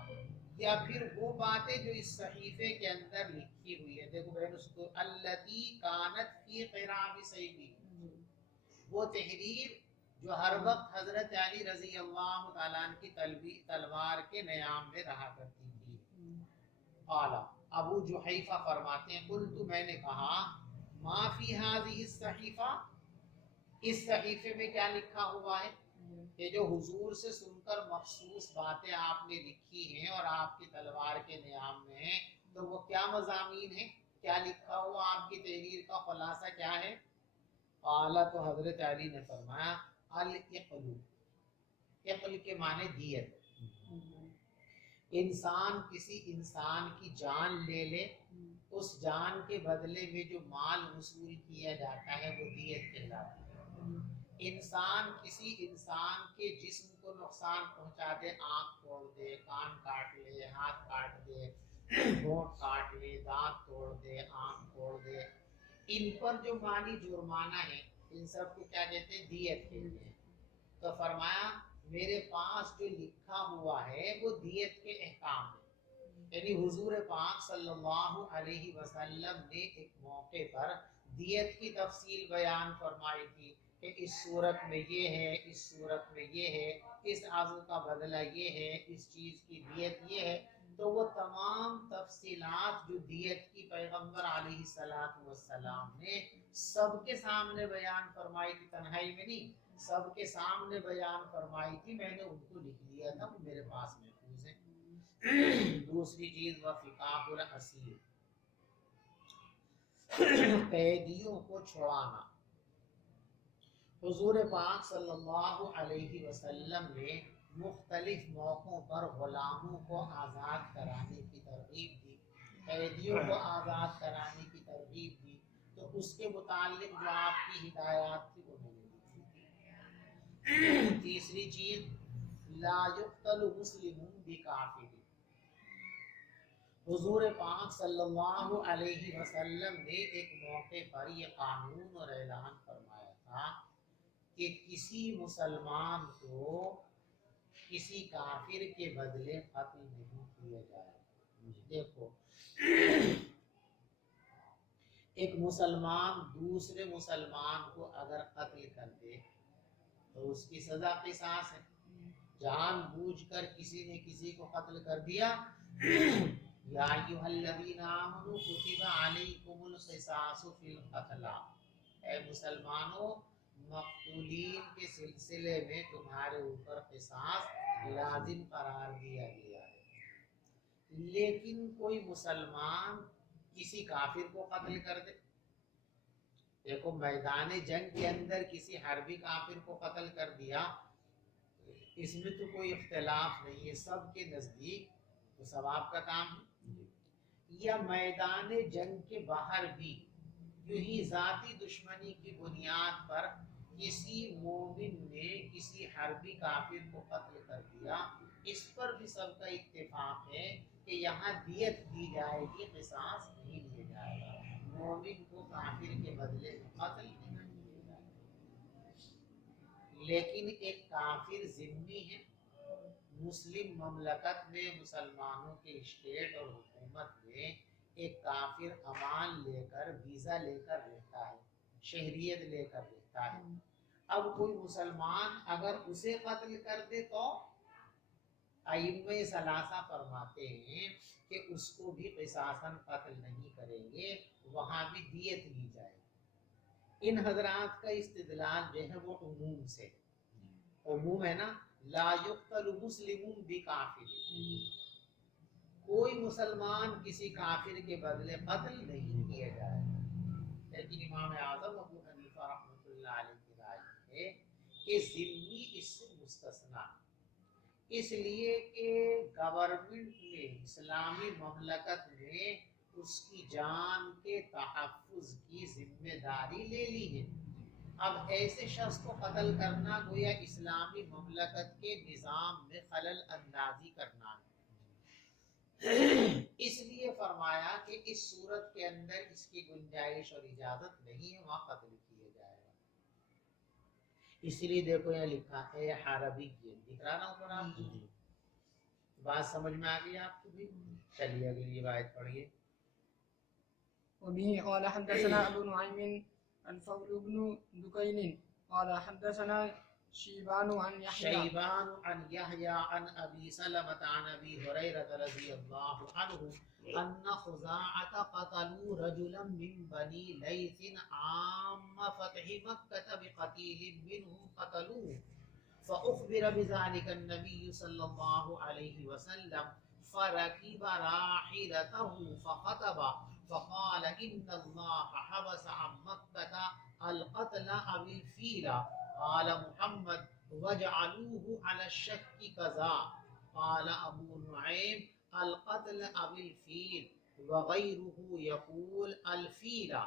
یا پھر وہ باتیں جو اس صحیفے کے اندر لکھی ہوئی ہے، دیکھو بہن اس کو التی کانت فی قراب سیدی، وہ تحریر جو ہر وقت حضرت علی رضی اللہ تعالیٰ عنہ کی تلوار کے نیام میں رہا کرتی تھی۔ قال ابو جحیفہ فرماتے ہیں قلت، میں نے کہا ما فی ہذہ الصحیفہ، اس صحیفے میں کیا لکھا ہوا ہے، کہ جو حضور سے سن کر مخصوص باتیں آپ نے لکھی ہیں اور آپ کی تلوار کے نیام میں ہیں، تو وہ کیا مضامین ہیں، کیا لکھا ہوا، آپ کی تحریر کا خلاصہ کیا ہے؟ قال، تو حضرت علی نے فرمایا العقل، عقل کے معنی دیت، انسان کسی انسان کی جان لے لے، اس جان کے بدلے میں جو مال وصول کیا جاتا ہے وہ دیت کہلاتا ہے۔ انسان کسی انسان کے جسم کو نقصان پہنچا دے، آنکھ توڑ دے، کان کاٹ لے، ہاتھ کاٹ دے، ہونٹ کاٹ لے، دانت توڑ دے، آنکھ توڑ دے، ان پر جو مالی جرمانہ ہے، ان سب کو کیا کہتے ہیں؟ دیت کہتے ہیں۔ تو فرمایا میرے پاس جو لکھا ہوا ہے وہ دیت کے احکام ہے، یعنی حضور پاک صلی اللہ علیہ وسلم نے ایک موقع پر دیت کی تفصیل بیان فرمائی تھی کہ اس صورت میں یہ ہے، اس صورت میں یہ ہے، اس عضو کا بدلہ یہ ہے، اس چیز کی دیت یہ ہے۔ تو وہ تمام تفصیلات جو دیت کی پیغمبر علیہ السلام نے سب کے سامنے بیان فرمائی تھی، تنہائی میں نہیں، سب کے سامنے بیان فرمائی تھی، میں نے ان کو لکھ لیا تھا، وہ میرے پاس محفوظ ہے۔ دوسری چیز وفقاء الاسیر، قیدیوں کو چھڑانا۔ حضور پاک صلی اللہ علیہ وسلم نے مختلف موقعوں پر غلاموں کو آزاد کرانے کی ترغیب دی، قیدیوں کو آزاد کرانے کی ترغیب دی، تو اس کے متعلق جو آپ کی ہدایات تھی وہ میں نے لکھی تھی۔ تیسری چیز لا یقتل مسلم بکافر، حضور پاک صلی اللہ علیہ وسلم نے ایک موقع پر یہ قانون اور اعلان فرمایا تھا کہ کسی مسلمان کو کسی کافر کے بدلے قتل نہیں کیا جائے۔ دیکھو ایک مسلمان دوسرے مسلمان کو اگر قتل کر دے تو اس کی سزا قصاص ہے، جان بوجھ کر کسی نے کسی کو قتل کر دیا، یا ایھا الذین آمنوا کتب علیکم القصاص فی القتلی، اے مسلمانوں مقتولین کے سلسلے میں تمہارے اوپر قصاص لازم قرار دیا گیا ہے۔ لیکن کوئی مسلمان کسی کافر کو قتل کر دے، دیکھو میدان جنگ کے اندر کسی حربی کافر کو قتل کر دیا، اس میں تو کوئی اختلاف نہیں ہے، سب کے نزدیک تو ثواب کا کام ہے۔ یا میدان جنگ کے باہر بھی یوں ہی ذاتی دشمنی کی بنیاد پر کسی مومن نے کسی حربی کافر کو قتل کر دیا، اس پر بھی سب کا اتفاق ہے کہ یہاں دیت دی جائے گی، قصاص نہیں لیا جائے گا، مومن کو کافر کے بدلے میں قتل نہیں کیا جائے گا۔ لیکن ایک کافر ذمہ ہے، مسلم مملکت میں مسلمانوں کے اسٹیٹ اور حکومت میں ایک کافر امان لے کر ویزا لے کر رہتا ہے، شہریت لے کر رہتا ہے، اب کوئی مسلمان اگر اسے قتل کر دے تو ائمہ ثلاثہ فرماتے ہیں کہ اس کو بھی قصاصاً قتل نہیں کریں گے، وہاں بھی دیت لی جائے گی۔ ان حضرات کا استدلال جو ہے وہ عموم سے، عموم ہے نا، لا یقتل مسلم بکافر، کوئی مسلمان کسی کافر کے بدلے قتل نہیں کیا جائے، لیکن امام اعظم ابو حنیفہ رحمۃ اللہ علیہ کی رائے ہے کہ ذمی اس سے مستثنا، اس لیے کہ گورنمنٹ نے اسلامی مملکت میں اس کی جان کے تحفظ کی ذمہ داری لے لی ہے۔ اب ایسے شخص کو قتل کرنا گویا اسلامی مملکت کے نظام میں خلل اندازی کرنا ہے۔ اس لیے فرمایا کہ اس صورت کے اندر اس کی گنجائش اور اجازت نہیں ہے، وہاں قتل کیا جائے گا۔ اسی لیے دیکھو یہاں لکھا ہے حربی کی، دکھ رہا نا اوپر آپ کو؟ بات سمجھ میں آ گئی آپ کو بھی؟ چلیے اگلی روایت پڑھیے۔ وبه قال حدثنا أبو نعيم الفضل بن دكين قال حدثنا شيبان عن يحيى شیبان عن یحیی عن ابی سلمة عن ابی ہریرہ رضی اللہ عنہ ان خزاعة قتلوا رجلا من بنی لیث عام فتح مکة بقتیل منهم قتلوه فأخبر بذلك النبي صلى الله عليه وسلم فركب راحلته فخطب فقال إن الله حبس عن مكة القتل أو الفيل قال محمد وجعلوه على الشك كذا قال أبو نعيم القتل أو الفيل وغيره يقول الفيل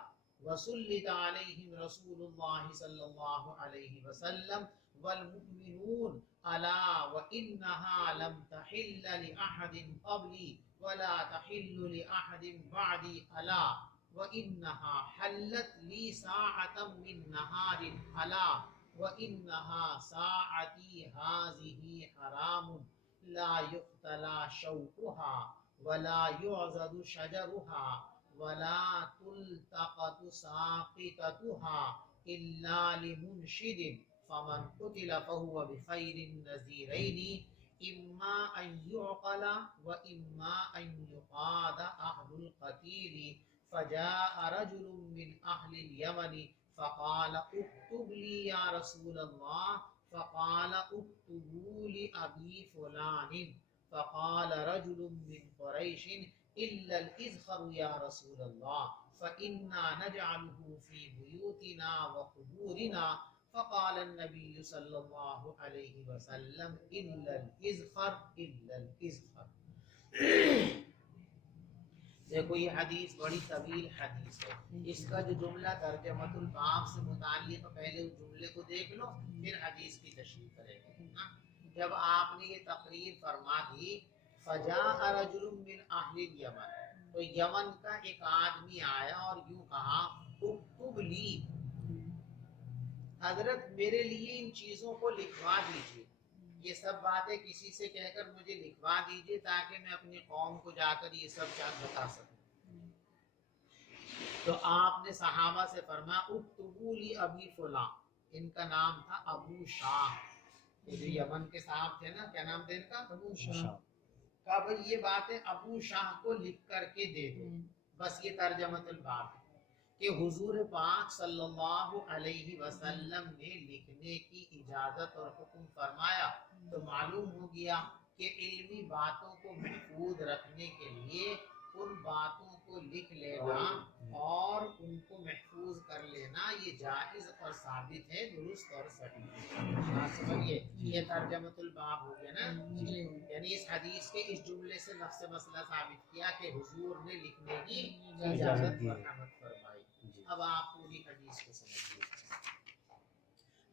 وسلط عليهم رسول الله صلى الله عليه وسلم والمؤمنون ألا وإنها لم تحل لأحد قبلي ولا تحل لأحد بعدي ألا وإنها حلت لي ساعة من نهار ألا وإنها ساعتي هذه حرام لا يقتلى شوكها ولا يعضد شجرها ولا تلتقط ساقطتها إلا لمنشد فمن قتل فهو بخير النذيرين إما أن يعقل وإما أن يقاد أهل القتيل فجاء رجل من أهل اليمن فقال اكتب لي يا رسول الله فقال اكتبوا لأبي فلان فقال رجل من قريش إلا الإذخر يا رسول الله فإنا نجعله في بيوتنا وقبورنا فقال النبي صلى الله عليه وسلم إلا الإذخر إلا الإذخر۔ دیکھو یہ حدیث بڑی طویل حدیث ہے، اس کا جو جملہ ترجمۃ الباب سے متعلق پہلے اس جملے کو دیکھ لو پھر حدیث کی تشریح کریں گے۔ جب آپ نے یہ تقریر فرما دی فجاء رجل من اہل الیمن، تو یمن کا ایک آدمی آیا اور یوں کہا اکتب لی، حضرت میرے لیے ان چیزوں کو لکھوا دیجیے، یہ سب باتیں کسی سے کہہ کر مجھے لکھوا دیجیے تاکہ میں اپنی قوم کو جا کر یہ سب بات بتا سکوں۔ تو آپ نے صحابہ سے فرمایا اکتبوا لی ابی فلاں، ان کا نام تھا ابو شاہ، یہ جو یمن کے صاحب تھے نا، کیا نام تھے ان کا؟ ابو شاہ۔ کہا بھئی یہ باتیں ابو شاہ کو لکھ کر کے دے دو۔ بس یہ ترجمۃ الباب ہے کہ حضور پاک صلی اللہ علیہ وسلم نے لکھنے کی اجازت اور حکم فرمایا، تو معلوم ہو گیا کہ علمی باتوں کو محفوظ رکھنے کے لیے ان باتوں کو لکھ لینا اور ان کو محفوظ کر لینا یہ جائز اور ثابت ہے، درست اور صحیح۔ آپ سمجھئے یہ ترجمۃ الباب ہو گیا نا، یعنی اس حدیث کے اس جملے سے نفس مسئلہ ثابت کیا کہ حضور نے لکھنے کی اجازت مرحمت فرمائی۔ اب آپ پوری حدیث کو سمجھیے۔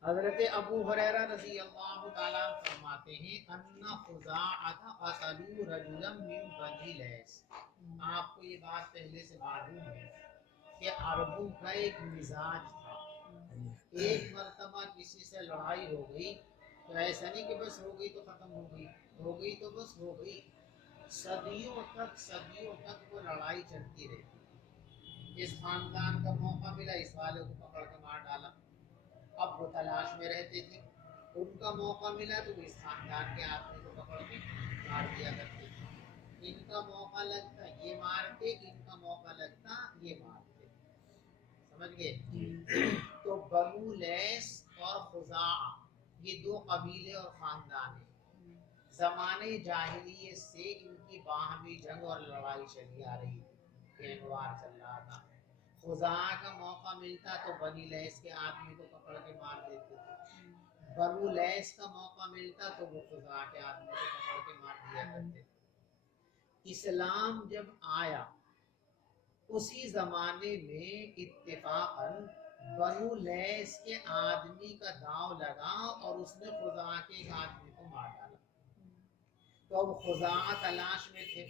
حضرت ابو ہریرہ رضی اللہ تعالیٰ فرماتے ہیں ان خزاعۃ قتلوا رجلا من بنی لیث، آپ کو یہ بات پہلے سے معلوم ہے کہ عربوں کا ایک مزاج تھا، ایک مرتبہ کسی سے لڑائی ہو گئی تو ایسا نہیں کہ بس ہو گئی تو ختم ہو گئی، ہو گئی تو بس ہو گئی، صدیوں تک وہ لڑائی چلتی رہی۔ اس خاندان کا موقع ملا، اس والے کو پکڑ کے مار ڈالا، اب وہ تلاش میں رہتے تھے، ان کا موقع ملا تو وہ اس خاندان کے آدمی کو پکڑ کے مار دیا کرتے تھے، ان کا موقع لگتا یہ مارتے، ان کا موقع لگتا یہ مارتے، سمجھ گئے؟ تو بنو لیث اور خزاعہ یہ دو قبیلے اور خاندان ہیں، زمانے جاہلیت سے ان کی باہمی جنگ اور لڑائی چلی آ رہی تھی، گینگوار چل رہا تھا۔ خزاعہ کا موقع ملتا تو بنی لیس کے آدمی کو پکڑ کے مار دیتے تھے، بنو لیس کا موقع ملتا تو وہ خزاعہ کے آدمی کو پکڑ کے مار دیا کرتے تھے۔ اسلام جب آیا اسی زمانے میں اتفاقاً بنو لیس کے آدمی کا داؤ لگا اور اس نے خزاعہ کے ایک آدمی کو مار ڈالا۔ تو اب خزاعہ تلاش میں تھے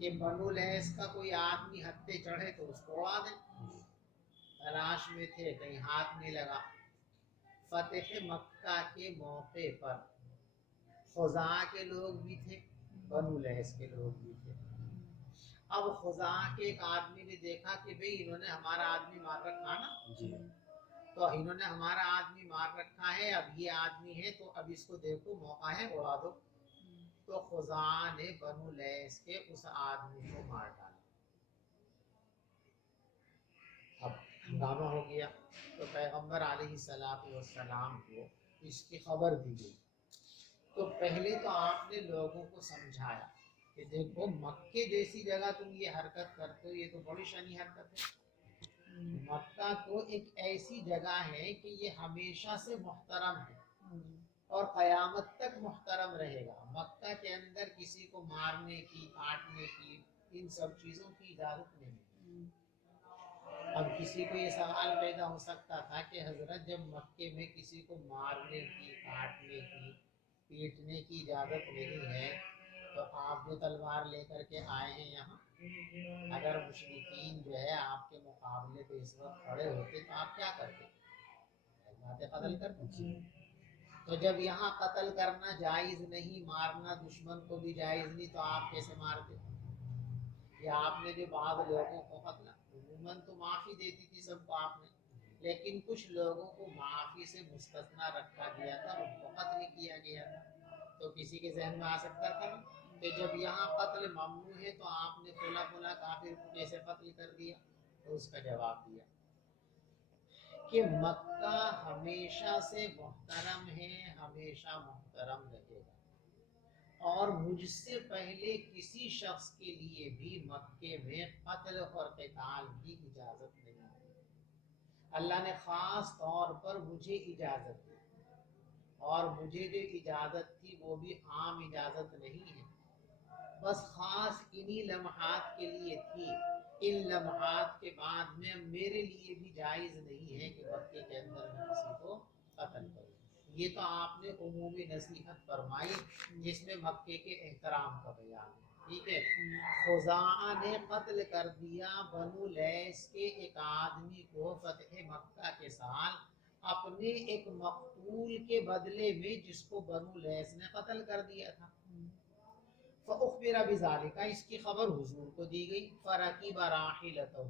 کہ بنو لیس کا کوئی آدمی ہتھے چڑھے تو اس کو اڑا دیں، تلاش میں تھے، کہیں ہاتھ نہیں لگا۔ فتح مکہ کے موقع پر خزاعہ کے لوگ بھی تھے، بنو لیس کے لوگ بھی تھے۔ اب خزاعہ کے ایک آدمی نے دیکھا کہ بھئی انہوں نے ہمارا آدمی مار رکھا نا، جی تو انہوں نے ہمارا آدمی مار رکھا ہے، اب یہ آدمی ہے تو اب اس کو دیکھو موقع ہے اڑا دو۔ تو خزاعہ نے بنو لیس کے اس آدمی کو مار ڈالا۔ اب ہنگامہ ہو گیا تو پیغمبر علیہ السلام کو اس کی خبر دی گئی۔ تو پہلے تو آپ نے لوگوں کو سمجھایا کہ دیکھو مکے جیسی جگہ تم یہ حرکت کرتے ہو، یہ تو بڑی شنی حرکت ہے۔ مکہ تو ایک ایسی جگہ ہے کہ یہ ہمیشہ سے محترم ہے اور قیامت تک محترم رہے گا۔ مکہ کے اندر کسی کو مارنے کی، کاٹنے کی، ان سب چیزوں کی اجازت نہیں ہے۔ اب کسی کو یہ سوال پیدا ہو سکتا تھا کہ حضرت جب مکے میں کسی کو مارنے کی، کاٹنے کی، پیٹنے کی اجازت نہیں ہے تو آپ جو تلوار لے کر کے آئے ہیں یہاں، اگر مشرکین جو ہے آپ کے مقابلے پہ اس وقت کھڑے ہوتے تو آپ کیا کرتے؟ قتل کرتے۔ تو جب یہاں قتل کرنا جائز نہیں، مارنا دشمن کو بھی جائز نہیں، تو آپ کیسے مارتے؟ یا آپ نے جو بعض لوگوں کو قتل، عموماً تو معافی دیتی تھی سب کو آپ نے، لیکن کچھ لوگوں کو معافی سے مستثنا رکھا گیا تھا، ان کو قتل کیا گیا تھا۔ تو کسی کے ذہن میں آ سکتا تھا کہ جب یہاں قتل ممنوع ہے تو آپ نے کھلا کھلا کافر کو کیسے قتل کر دیا؟ تو اس کا جواب دیا کہ مکہ ہمیشہ سے محترم ہے، ہمیشہ محترم رہے گا، اور مجھ سے پہلے کسی شخص کے لیے بھی مکے میں قتل اور قتال کی اجازت نہیں ہے۔ اللہ نے خاص طور پر مجھے اجازت دی، اور مجھے جو اجازت تھی وہ بھی عام اجازت نہیں ہے، بس خاص انہی لمحات کے لیے تھی۔ ان لمحات کے بعد میں میرے لیے بھی جائز نہیں ہے کہ مکے کے اندر میں کسی کو قتل کروں۔ یہ تو آپ نے عمومی نصیحت فرمائی جس میں مکے کے احترام کا بیان ہے، ٹھیک ہے۔ خزاعہ نے قتل کر دیا بنو لیس کے ایک آدمی کو فتح مکہ کے سال، اپنے ایک مقتول کے بدلے میں جس کو بنو لیس نے قتل کر دیا تھا۔ فأخبر بذالک، اس کی خبر حضور کو دی گئی۔ فرکب راحلتہ،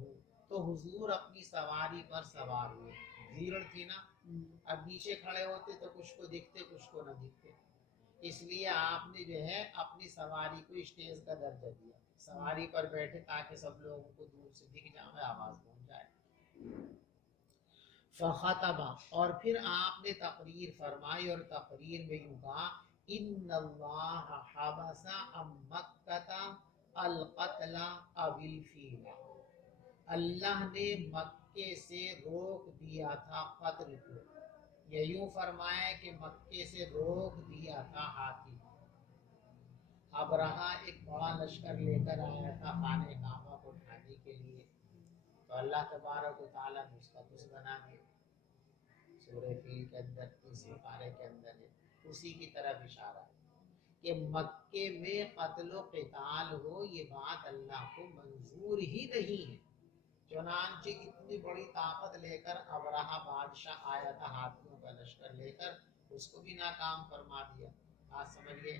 تو حضور اپنی سواری پر سوار ہوئے۔ بھیڑ تھی نا، اب نیچے کھڑے ہوتے تو کچھ کو دکھتے کچھ کو نہ دکھتے، اس لیے آپ نے جو ہے اپنی سواری کو اسٹیج کا درجہ دیا، سواری پر بیٹھے تاکہ سب لوگوں کو دور سے دکھ جائے، آواز پہنچ جائے۔ فخطب، اور پھر آپ نے تقریر فرمائی، اور تقریر میں یوں کہا ان اللہ حبس عن مکہ القتل او الفیل، اللہ نے مکے سے روک دیا تھا قتل کو، یا یوں فرمایا کہ مکے سے روک دیا تھا ہاتھی۔ ابرہہ ایک بڑا لشکر لے کر آیا تھا خانہ کعبہ کو ڈھانے کے لیے، تو اللہ تبارک و تعالیٰ نے اس کا کچھ بنا دیا۔ سورہ فیل کے اندر، تیسرے پارے کے اندر ہے، اسی کی طرف اشارہ ہے کہ مکے میں قتل و قتال ہو، یہ بات اللہ کو منظور ہی نہیں ہے۔ چنانچہ اتنی بڑی طاقت لے کر ابرہہ بادشاہ آیا تھا ہاتھیوں کا لشکر لے کر، اس کو بھی ناکام فرما دیا۔ بات سمجھئے؟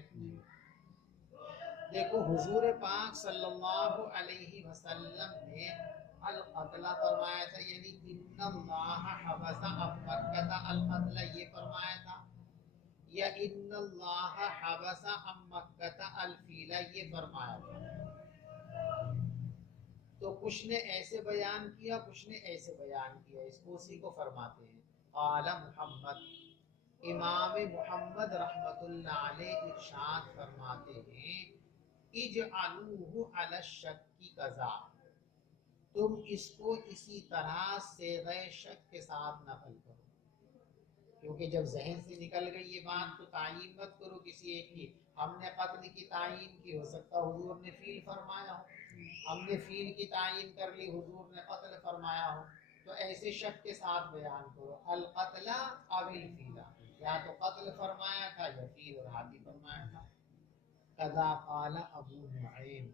دیکھو حضور پاک صلی اللہ علیہ وسلم نے القتل فرمایا تھا، یعنی ان اللہ حبس عن مکہ القتل یہ فرمایا تھا، یا ان اللہ حبس عن مکہ الفیل یہ فرمایا تھا۔ تو کچھ نے ایسے بیان کیا، کچھ نے ایسے بیان کیا، اس کو اسی کو فرماتے ہیں۔ قال محمد، امام محمد رحمت اللہ علیہ ارشاد فرماتے ہیں اجعلوہ علی الشک کذا، تم اس کو اسی طرح صیغہ شک کے ساتھ نقل کرو، کیونکہ جب ذہن سے نکل گئی یہ بات تو تعین مت کرو کسی ایک کی۔ ہم نے قتل کی تعین کی، ہو سکتا حضور نے فیل فرمایا ہو، ہم نے فیل کی تعین کر لی، حضور نے قتل فرمایا ہو، تو ایسے شک کے ساتھ بیان کرو، القتل او الفیل، یا تو قتل فرمایا تھا یا فیل اور ہاتھی فرمایا تھا۔ قضا قال ابو نعیم،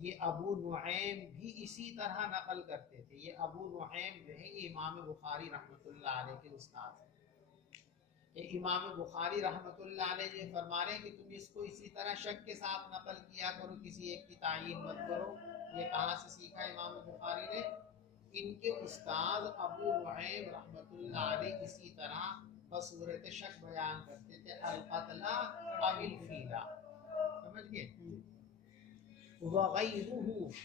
یہ ابو نعیم بھی اسی طرح نقل کرتے تھے۔ یہ ابو نعیم جو ہے یہ امام بخاری رحمۃ اللہ علیہ کے استاد ہیں۔ کہ امام بخاری رحمۃ اللہ علیہ جو فرما رہے ہیں کہ تم اس کو اسی طرح شک کے ساتھ نقل کیا کرو، کسی ایک کی تعین مت کرو۔ یہ کہاں سے سیکھا امام بخاری نے؟ ان کے استاد ابو نعیم رحمۃ اللہ علیہ اسی طرح بصورت شک بیان کرتے تھے، القتل او الفیلا، سمجھ گئے؟ وغیرہ،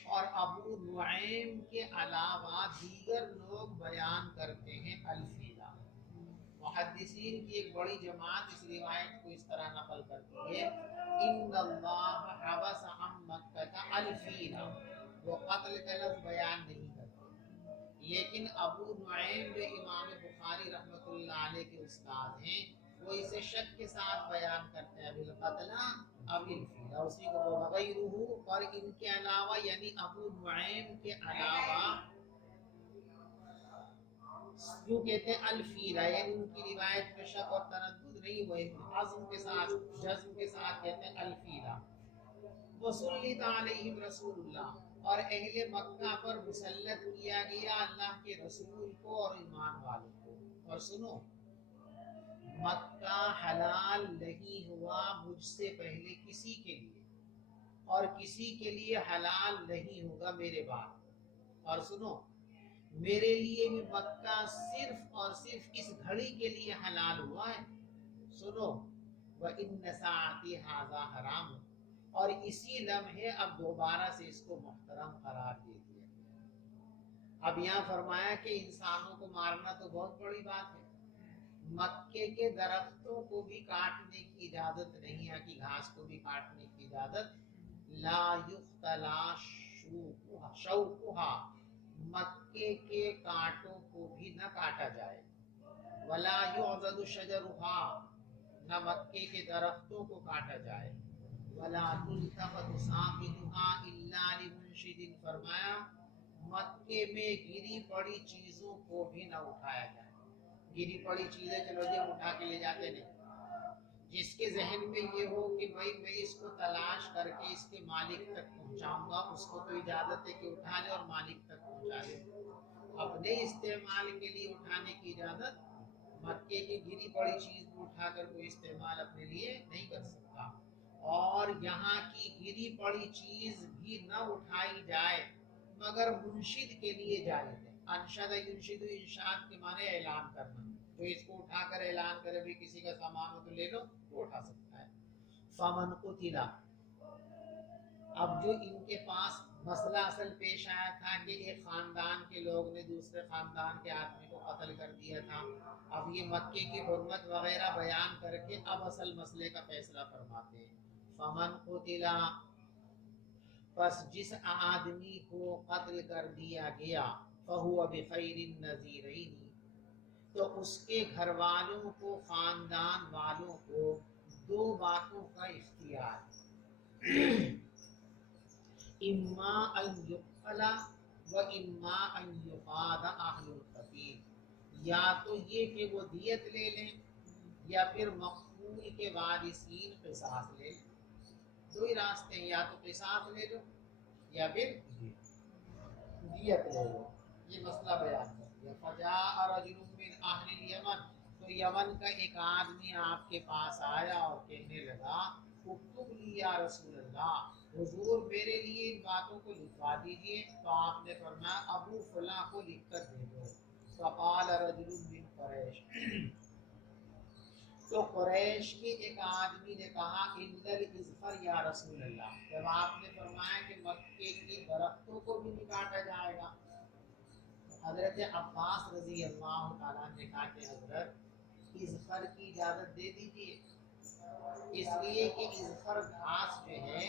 اور ابو نعیم کے علاوہ دیگر لوگ بیان کرتے ہیں الفیلا۔ محدثین کی ایک بڑی جماعت اس روایت کو اس طرح نقل کرتی ہے، ان اللہ حبس عن مکہ الفیلا، وہ قتل کا لفظ بیان نہیں کرتے، لیکن ابو نعیم جو امام بخاری رحمۃ اللہ علیہ کے استاد ہیں وہ اسے شک کے ساتھ بیان کرتے ہیں، بالقتل اب الفیلا، اسی کو وغیرہ، اور ان کے علاوہ یعنی ابو نعیم کے علاوہ جو کہتے ہیں الفیلا، یعنی ان کی روایت میں شک اور تردد نہیں، وہ عزم کے ساتھ جزم کے ساتھ کہتے ہیں الفیلا۔ وسلط علیہم رسول اللہ، اور اہل مکہ پر مسلط کیا گیا اللہ کے رسول کو اور ایمان والوں کو۔ اور سنو، مکہ حلال نہیں ہوا مجھ سے پہلے کسی کے لیے، اور کسی کے لیے حلال نہیں ہوگا میرے بعد۔ اور سنو، میرے لیے بھی مکہ صرف اور صرف اس گھڑی کے لیے حلال ہوا ہے۔ سنو، وَإِنَّ سَاعَتِي هَذَا حَرَامٌ، اور اسی لمحے اب دوبارہ سے اس کو محترم قرار دے دیا۔ اب یہاں فرمایا کہ انسانوں کو مارنا تو بہت بڑی بات ہے، مکے کے درختوں کو بھی کاٹنے کی اجازت نہیں ہے، کہ گھاس کو بھی کاٹنے کی اجازت، لا یختلا شوکھا، مکے کے کانٹوں کو بھی نہ کاٹا جائے، ولا یعضد شجرھا، نہ مکے کے درختوں کو کاٹا جائے، ولا تلتفت ساقطھا الا لمنشد، فرمایا مکے میں گری پڑی چیزوں کو بھی نہ اٹھایا جائے۔ گری پڑی چیزیں چلو جی ہم اٹھا کے لے جاتے نہیں، جس کے ذہن میں یہ ہو کہ بھائی میں اس کو تلاش کر کے اس کے مالک تک پہنچاؤں گا، اس کو تو اجازت ہے کہ اٹھا لے اور مالک تک پہنچا لے۔ اپنے استعمال کے لیے اٹھانے کی اجازت، مکے کی گری پڑی چیز کو اٹھا کر کوئی استعمال اپنے لیے نہیں کر سکتا، اور یہاں کی گری پڑی چیز بھی نہ اٹھائی جائے مگر منشد کے لیے جائز ہے۔ انشد ینشد، انشاد کے معنی اعلان کرنا، جو اس کو اٹھا کر اعلان کرے بھی کسی کا سامان ہو تو لے لو، وہ اٹھا سکتا ہے۔ فمن قتل، اب جو ان کے پاس مسئلہ اصل پیش آیا تھا کہ ایک خاندان کے لوگ نے دوسرے خاندان کے آدمی کو قتل کر دیا تھا، اب یہ مکے کی حرمت وغیرہ بیان کر کے اب اصل مسئلے کا فیصلہ فرماتے ہیں۔ فمن قتل، پس جس آدمی کو قتل کر دیا گیا، فہو بخیر النذیرین، تو اس کے گھر والوں کو، خاندان والوں کو دو باتوں کا اختیار ہے، اما ان یقتل و اما ان یفاد اہل القتیل، یا تو یہ کہ وہ دیت لے لیں یا پھر مقتول کے وارثین قصاص لے لیں۔ دو ہی راستے ہیں، یا تو قصاص لے لو یا پھر دیت لے لو۔ یہ مسئلہ بیان کر دیا۔ فجاء رجل من اہل الیمن، تو یمن کا ایک آدمی آپ کے پاس آیا اور کہنے لگا، اکتب لی یا رسول اللہ، حضور میرے لیے ان باتوں کو لکھوا دیجئے۔ تو آپ نے فرمایا ابو فلاں کو لکھ کر دے دو۔ فقال رجل من قریش، تو قریش کے ایک آدمی نے کہا، ان الاظفر یا رسول اللہ، جب آپ نے فرمایا کہ مکے کے درختوں کو بھی نہیں کاٹا جائے گا، حضرت عباس رضی اللہ تعالیٰ نے کہا کہ حضرت اظفر کی اجازت دے دیجیے، اس لیے کہ اظفر گھاس جو ہے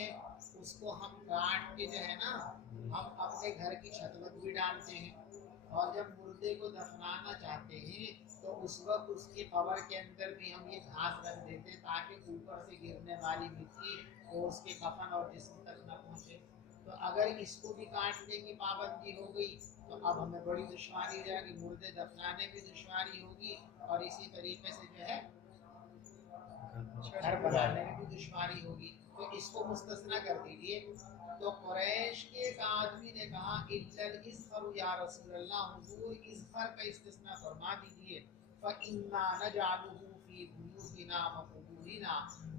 اس کو ہم کاٹ کے جو ہے نا ہم اپنے گھر کی چھت پر بھی ڈالتے ہیں، اور جب مردے کو دفنانا چاہتے ہیں تو اس وقت اس کی قبر کے اندر بھی ہم یہ گھاس رکھ دیتے ہیں تاکہ اوپر سے گرنے والی مٹی وہ اس کے کفن اور جسم تک نہ پہنچے۔ تو اگر اس کو بھی کاٹنے کی پابندی ہو گئی تو اب ہمیں بڑی دشواری ہو جائے گی، مردے دفنانے میں دشواری ہوگی اور اسی طریقے سے جو ہے گھر بنانے میں بھی دشواری ہوگی، تو اس کو مستثنا کر دیجیے۔ تو قریش کے ایک آدمی نے کہا الا الاذخر یا رسول اللہ، حضور اذخر کا استثناء فرما دیجیے، فإنا نجعله في بيوتنا وقبورنا،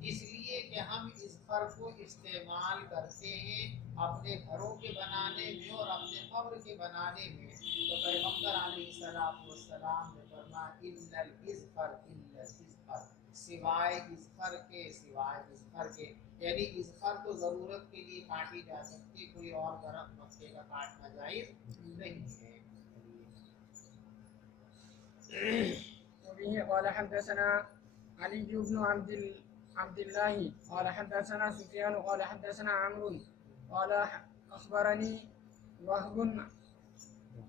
اس لیے کہ ہم اذخر کو استعمال کرتے ہیں اپنے گھروں کے بنانے میں اور اپنے قبر کے بنانے میں۔ تو پیغمبر علیہ السلام نے فرمایا الا الاذخر، الا الاذخر، سوائے اذخر کے، سوائے اذخر کے، یعنی اذخر تو ضرورت کے لیے کاٹی جا سکتی، کوئی اور درخت مکے کا کاٹنا جائز نہیں ہے۔ وبه قال حدثنا علي بن عبد الله قال حدثنا سفيان قال حدثنا عمرو قال أخبرني وهب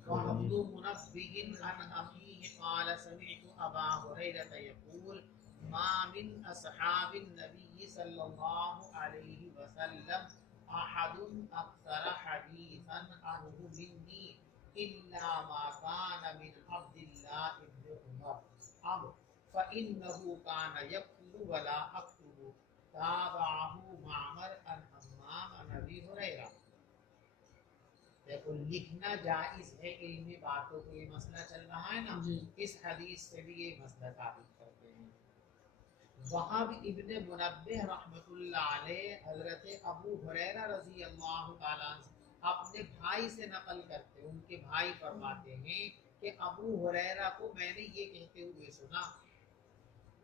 وعبد منبه عن أخيه قال سمعت أبا هريرة يقول ما من أصحاب النبي صلى الله عليه وسلم أحد أكثر حديثا عنه مني إلا ما كان من عبد الله بن عمر فإنه كان يكتب ولا أكتب، تابعه معمر عن حمام عن أبي هريرة۔ دیکھو لکھنا جائز ہے علمی باتوں کو، یہ مسئلہ چل رہا ہے نا، اس حدیث سے بھی یہ مسئلہ ثابت کرتے ہیں۔ وہاں بھی ابن منبہ رحمۃ اللہ علیہ حضرت ابو ہریرہ رضی اللہ تعالیٰ عنہ اپنے بھائی سے نقل کرتے، ان کے بھائی فرماتے ہیں کہ ابو ہریرہ کو میں نے یہ کہتے ہوئے سنا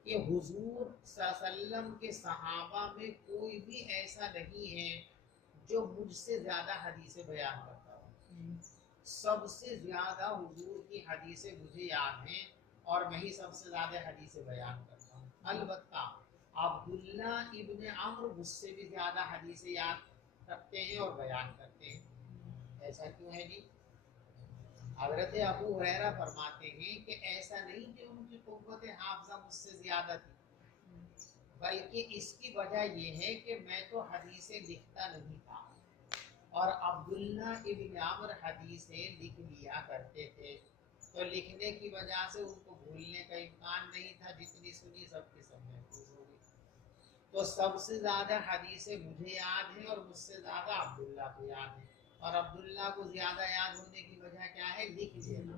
کہ حضور صلی اللہ علیہ وسلم کے صحابہ میں کوئی بھی ایسا نہیں ہے جو مجھ سے زیادہ حدیثیں بیان کرتا ہوں، سب سے زیادہ حضور کی حدیثیں مجھے یاد ہیں اور میں ہی سب سے زیادہ حدیثیں بیان کرتا ہوں۔ البتہ عبداللہ ابن عمرو مجھ سے بھی زیادہ حدیثیں یاد رکھتے ہیں اور بیان کرتے ہیں۔ ایسا کیوں ہے جی؟ حضرت ابو ہریرہ فرماتے ہیں کہ ایسا نہیں کہ ان کی قوت حافظہ مجھ سے زیادہ تھی، بلکہ اس کی وجہ یہ ہے کہ میں تو حدیثیں لکھتا نہیں تھا اور عبداللہ ابن عمر حدیثیں لکھ لیا کرتے تھے، تو لکھنے کی وجہ سے ان کو بھولنے کا امکان نہیں تھا، جتنی سنی سب کی سب محفوظ ہو گئی۔ تو سب سے زیادہ حدیثیں مجھے یاد ہیں اور مجھ سے زیادہ عبداللہ کو یاد ہیں، اور عبداللہ کو زیادہ یاد ہونے کی وجہ کیا ہے؟ لکھ لینا۔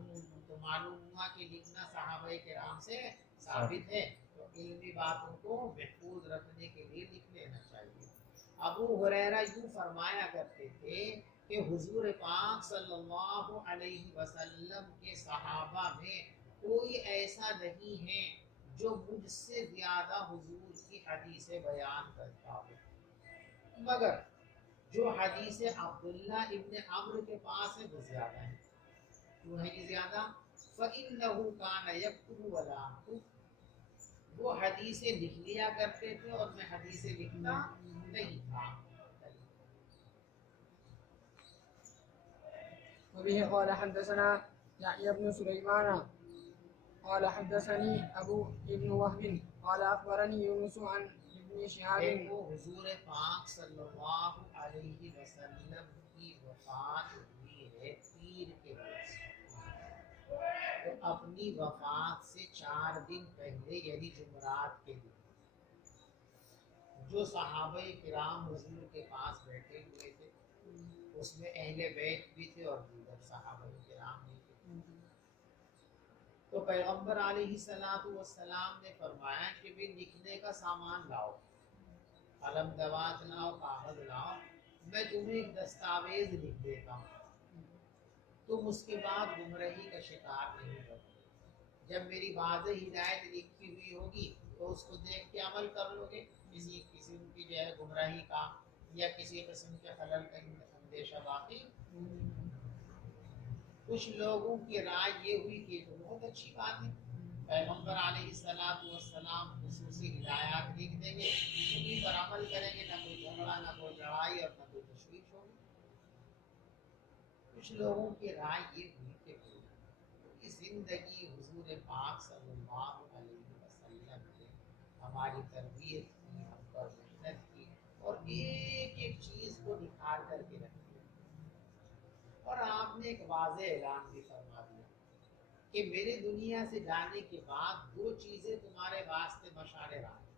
تو معلوم ہوا کہ لکھنا صحابہ کرام سے ثابت ہے، تو علمی باتوں کو محفوظ رکھنے کے لیے لکھ لینا چاہیے۔ ابو ہریرہ یوں فرمایا کرتے تھے کہ حضور پاک صلی اللہ علیہ وسلم کے صحابہ میں کوئی ایسا نہیں ہے جو مجھ سے زیادہ حضور کی حدیثیں بیان کرتا ہو، مگر جو حدیث عبداللہ ابن عمرو کے پاس ہے وہ زیادہ ہے۔ کیوں ہے کہ زیادہ؟ فَإِنَّهُ كَانَ يَكْتُبُ وَلَا أَكْتُبُ، وہ حدیثیں لکھ لیا کرتے تھے اور میں حدیثیں لکھتا نہیں تھا۔ وبه قال حدثنا يحيى بن سليمان قال حدثني أبو ابن وهب قال أخبرني يونس عن ابن شهاب۔ دیکھو حضور پاک صلی اللہ علیہ وسلم کی وفات ہوئی ہے پیر کے روز، تو اپنی وفات سے 4 دن پہلے یعنی جمعرات کے دن جو صحابہ کرام حضور کے پاس بیٹھے ہوئے تھے، اس میں اہل بیت بھی تھے اور دیگر صحابہ کرام بھی تھے، تو پیغمبر علیہ السلام نے فرمایا کہ بھی لکھنے کا سامان لاؤ، قلم دوات لاؤ، کاغذ لاؤ، میں تمہیں ایک دستاویز لکھ دیتا ہوں، تم اس کے بعد گمراہی کا شکار نہیں ہوگے۔ جب میری واضح ہدایت لکھی ہوئی ہوگی تو اس کو دیکھ کے عمل کر لو گے، کسی قسم کی جو ہے گمراہی کا یا کسی قسم کے خلل کا اندیشہ باقی۔ کچھ لوگوں کی رائے یہ ہوئی کہ تو بہت اچھی بات ہے، پیغمبر علیہ السلام خصوصی ہدایات لکھ دیں گے، انہیں پر عمل کریں گے، نہ کوئی جھگڑا، نہ کوئی لڑائی اور نہ کوئی تشویش ہوگی۔ کچھ لوگوں کی رائے یہ ہوئی کہ پوری زندگی حضور پاک صلی اللہ علیہ وسلم نے ہماری تربیت کی، ہم پر محنت کی اور ایک ایک چیز کو نکھار کر کے رکھ دیا، اور آپ نے ایک واضح اعلان بھی فرما دیا کہ میرے دنیا سے جانے کے بعد دو چیزیں تمہارے واسطے مشعل راہ ہیں،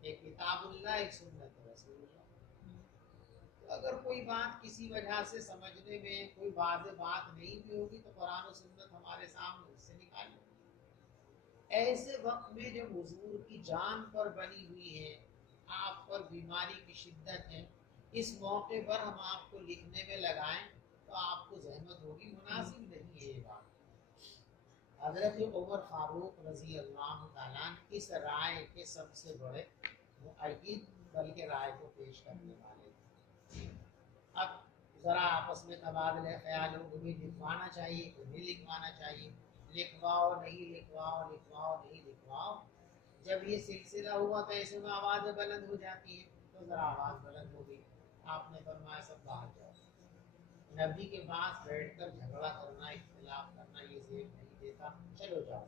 ایک کتاب اللہ، ایک سنت رسول اللہ۔ تو اگر کوئی بات کسی وجہ سے سمجھنے میں کوئی واضح بات نہیں بھی ہوگی تو قرآن و سنت ہمارے سامنے، اس سے نکال لیں۔ ایسے وقت میں جب حضور کی جان پر بنی ہوئی ہے، آپ پر بیماری کی شدت ہے، اس موقع پر ہم آپ کو لکھنے میں لگائیں تو آپ کو زحمت ہوگی، مناسب نہیں ہے یہ بات۔ حضرت عمر فاروق رضی اللہ تعالیٰ اس رائے کے سب سے بڑے مؤید بلکہ رائے کو پیش کرنے والے تھے۔ اب ذرا آپس میں تبادلہ خیال ہو، تمہیں لکھوانا چاہیے، تمہیں لکھوانا چاہیے، لکھواؤ نہیں لکھواؤ، لکھواؤ نہیں لکھواؤ۔ جب یہ سلسلہ ہوا تو ایسے میں آواز بلند ہو جاتی ہے، تو ذرا آواز بلند ہو گئی۔ آپ نے فرمایا سب باہر جاؤ۔ نبی کے پاس بیٹھ کر جھگڑا کرنا، اختلاف کرنا یہ زیب نہیں دیتا، چلو جاؤ۔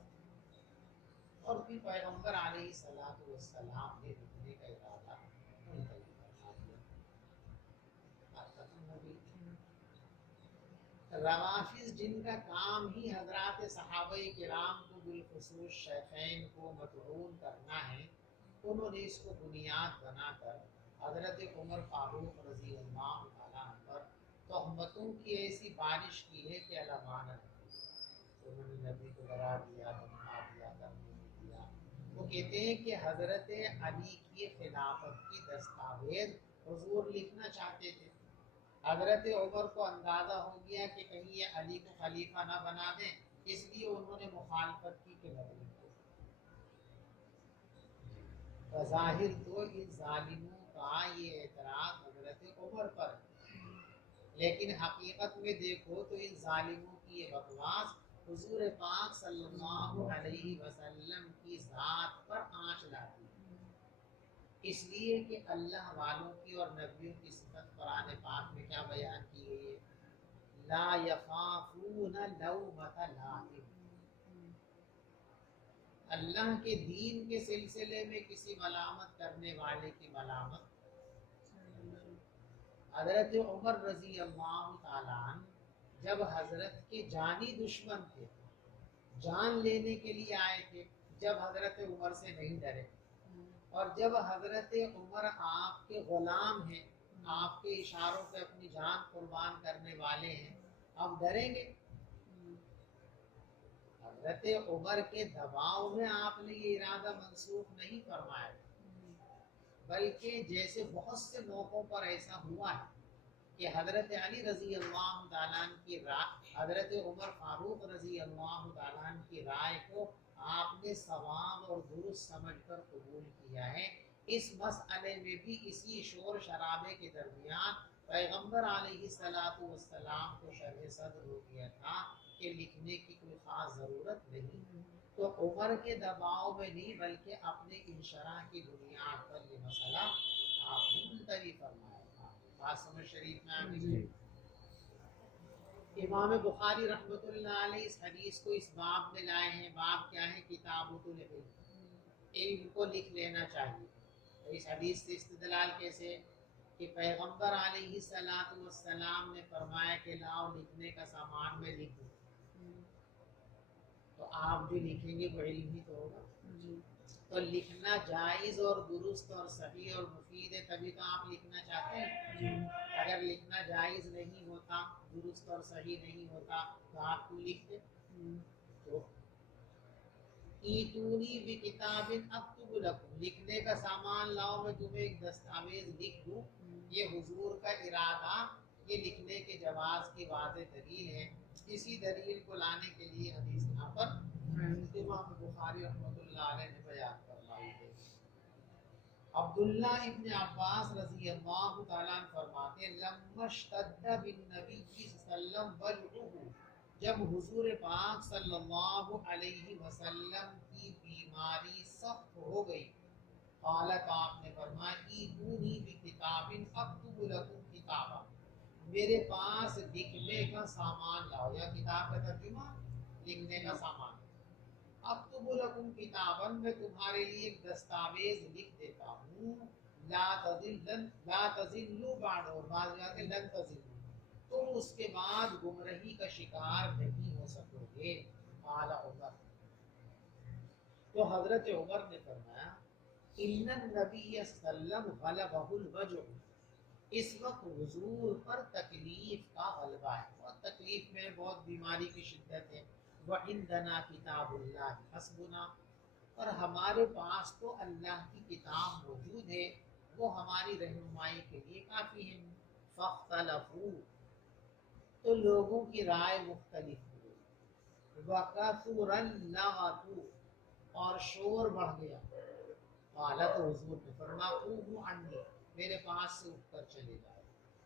اور پھر پیغمبر علیہ الصلوۃ والسلام نے لکھنے کا ارادہ ملتوی فرما دیا۔ بات ختم ہو گئی۔ روافض جن کا کام ہی حضرات صحابہ کرام کو بالخصوص شیخین کو مطعون کرنا ہے، انہوں نے اس کو بنیاد بنا کر حضرت عمر فاروق رضی اللہ تعالیٰ عنہ پر تہمتوں کی ایسی بارش کی ہے کہ علامانت انہوں نے نبی کو ڈرا دیا، دھمکا دیا، کرنے دیا۔ وہ کہتے ہیں کہ حضرت علی کی خلافت کی دستاویز حضور لکھنا چاہتے تھے۔ حضرت عمر کو اندازہ ہو گیا کہ کہیں یہ علی کو خلیفہ نہ بنا دیں، اس لیے انہوں نے مخالفت کی کہ بدلی کو۔ بظاہر تو ان ظالموں کا یہ اعتراض حضرت عمر پر ہے، لیکن حقیقت میں دیکھو تو ان ظالموں کی یہ بکواس حضور پاک صلی اللہ علیہ وسلم کی ذات پر آنچ لاتی ہے، اس لیے کہ اللہ والوں کی اور نبیوں کی صفت قرآن پاک میں کیا بیان کی گئی ہے؟ لا یخافون لومۃ لائم۔ اللہ کے دین کے سلسلے میں کسی ملامت کرنے والے کی ملامت۔ حضرت عمر رضی اللہ تعالیٰ عنہ جب حضرت کے جانی دشمن تھے، جان لینے کے لیے آئے تھے، جب حضرت عمر سے نہیں ڈرے، اور جب حضرت عمر آپ کے غلام ہیں، آپ کے اشاروں پہ اپنی جان قربان کرنے والے ہیں، اب ڈریں گے؟ حضرت عمر کے دباؤ میں آپ نے یہ ارادہ منسوخ نہیں فرمایا، بلکہ جیسے بہت سے موقعوں پر ایسا ہوا ہے کہ حضرت علی رضی اللہ تعالیٰ عنہ کی رائے، حضرت عمر فاروق رضی اللہ تعالیٰ عنہ کی رائے کو آپ نے صواب اور درست سمجھ کر قبول کیا ہے۔ اس مسئلے میں بھی اسی شور شرابے کے درمیان پیغمبر علیہ الصلوۃ والسلام کو شرح صدر ہو گیا تھا کہ لکھنے کی کوئی خاص ضرورت نہیں، تو عمر کے دباؤ میں نہیں بلکہ اپنے انشراح کی بنیاد پر یہ مسئلہ آپ نے ملتوی فرمایا تھا۔ بات سمجھ شریف میں آگے گئی۔ امام بخاری رحمۃ اللہ علیہ اس حدیث کو اس باب میں لائے ہیں۔ باب کیا ہے؟ کتابۃ العلم، علم کو لکھ لینا چاہیے۔ اس حدیث سے استدلال کیسے کہ پیغمبر علیہ الصلوۃ والسلام نے فرمایا کہ لاؤ لکھنے کا سامان میں لکھ دوں، تو آپ جو لکھیں گے وہ علم ہی تو ہوگا۔ تو لکھنا جائز اور درست اور صحیح اور مفید ہے، تبھی تو آپ لکھنا چاہتے ہیں۔ اگر لکھنا جائز نہیں ہوتا، درست اور صحیح نہیں ہوتا تو آپ کیوں لکھتے؟ تو ایتونی بکتاب اکتب لکم، لکھنے کا سامان لاؤ میں تمہیں ایک دستاویز لکھ دوں، یہ حضور کا ارادہ، یہ لکھنے کے جواز کی واضح دلیل ہے۔ اسی دلیل کو لانے کے لیے حدیث یہاں پر امام بخاری رحمۃ اللہ علیہ نے بیان فرمائی ہے۔ عبداللہ ابن عباس رضی اللہ تعالیٰ عنہ فرماتے ہیں لما اشتد بالنبی صلی اللہ علیہ وسلم وجعہ، جب حضور پاک صلی اللہ علیہ وسلم کی بیماری سخت ہو گئی، قالت، آپ نے فرمایا ایتونی بکتاب اکتب لکم کتابا، میرے پاس لکھنے کا سامان لاؤ، یا کتاب کا ترجمہ لکھنے کا سامان۔ اب تو بولکم کتابن، میں تمہارے لیے ایک دستاویز لکھ دیتا ہوں، لا تزلوا بعد، اور بعض جگہ کہ لن تزلوا، تم اس کے بعد گمراہی کا شکار نہیں ہو سکو گے۔ قال عمر، تو حضرت عمر نے فرمایا ان النبی صلی اللہ علیہ وسلم غلبہ الوجع، اس وقت حضور پر تکلیف کا غلبہ ہے، بہت تکلیف میں، بہت بیماری کی شدت ہے۔ وعندنا کتاب اللہ حسبنا، اور ہمارے پاس تو اللہ کی کتاب موجود ہے، وہ ہماری رہنمائی کے لیے کافی ہے۔ فاختلفوا، تو لوگوں کی رائے مختلف ہوئی۔ وَكَثُرَ اللَّغْطُ، اور شور بڑھ گیا۔ قالت، حضور نے فرمایا قوموا عنی، میرے پاس سے اٹھ کر چلے جائے۔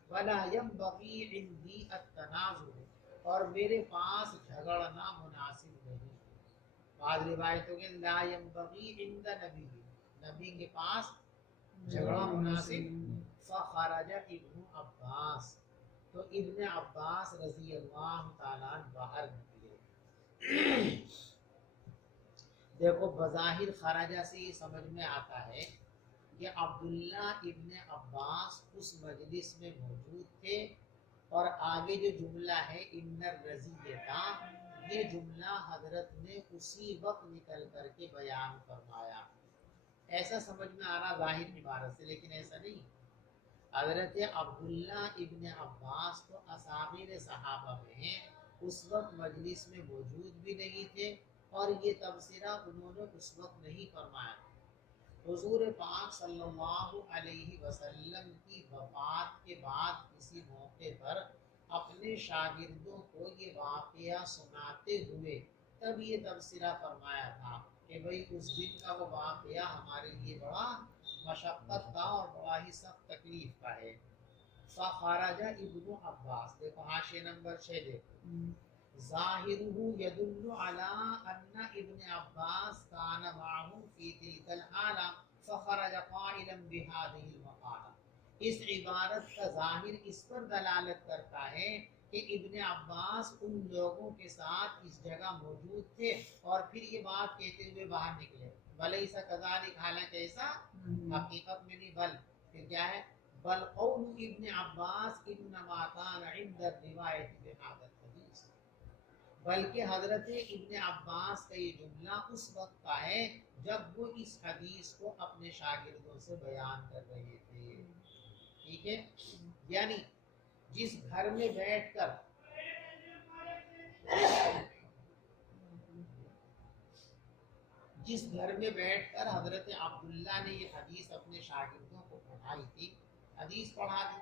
وَلَا يَنبَغِي عِنْدِي التَّنَازُعُ، اور میرے پاس جھگڑنا مناسب نہیں۔ بعض روایتوں کے لا ينبغي عند نبی، نبی کے پاس جھگڑا مناسب۔ فخرج ابن عباس، تو ابن عباس رضی اللہ تعالیٰ عنہ باہر نکلے۔ دیکھو بظاہر خرجہ سے یہ سمجھ میں آتا ہے کہ عبداللہ ابن عباس اس مجلس میں موجود تھے، اور آگے جو جملہ ہے ان الرزیہ، یہ جملہ حضرت نے اسی وقت نکل کر کے بیان فرمایا۔ ایسا سمجھ میں آ رہا ظاہر عبارت سے، لیکن ایسا نہیں۔ حضرت عبداللہ ابن عباس تو اصاغیر صحابہ میں ہیں، اس وقت مجلس میں موجود بھی نہیں تھے، اور یہ تبصرہ انہوں نے اس وقت نہیں فرمایا۔ حضور پاک صلی اللہ علیہ وسلم کی وفات کے بعد کسی موقع پر اپنے شاگردوں کو یہ واقعہ سناتے ہوئے تب یہ تبصرہ فرمایا تھا کہ بھئی اس دن کا وہ واقعہ ہمارے لیے بڑا مشقت کا اور بڑا ہی سخت تکلیف کا ہے۔ فخرج ابن عباس، دیکھو حاشیہ نمبر 6 دیکھو، ظاہرہ یدل علی ان ابن عباس کان معه فی تلک الحالہ فخرج قائلا بهذه المقالہ۔ اس عبارت کا ظاہر اس پر دلالت کرتا ہے کہ ابن عباس ان لوگوں کے ساتھ اس جگہ موجود تھے، اور پھر یہ بات کہتے ہوئے باہر نکلے۔ ولیس کذالک، حالانکہ ایسا حقیقت میں نہیں، بل پھر کیا ہے، بل قول ابن عباس انما کان عند الروایت بهذا الحدیث، بلکہ حضرت ابن عباس کا یہ جملہ اس وقت کا ہے جب وہ اس حدیث کو اپنے شاگردوں سے بیان کر رہے تھے۔ ٹھیک ہے، یعنی جس گھر میں بیٹھ کر حضرت عبداللہ نے یہ حدیث اپنے شاگردوں کو پڑھائی تھی، حدیث پڑھا دی،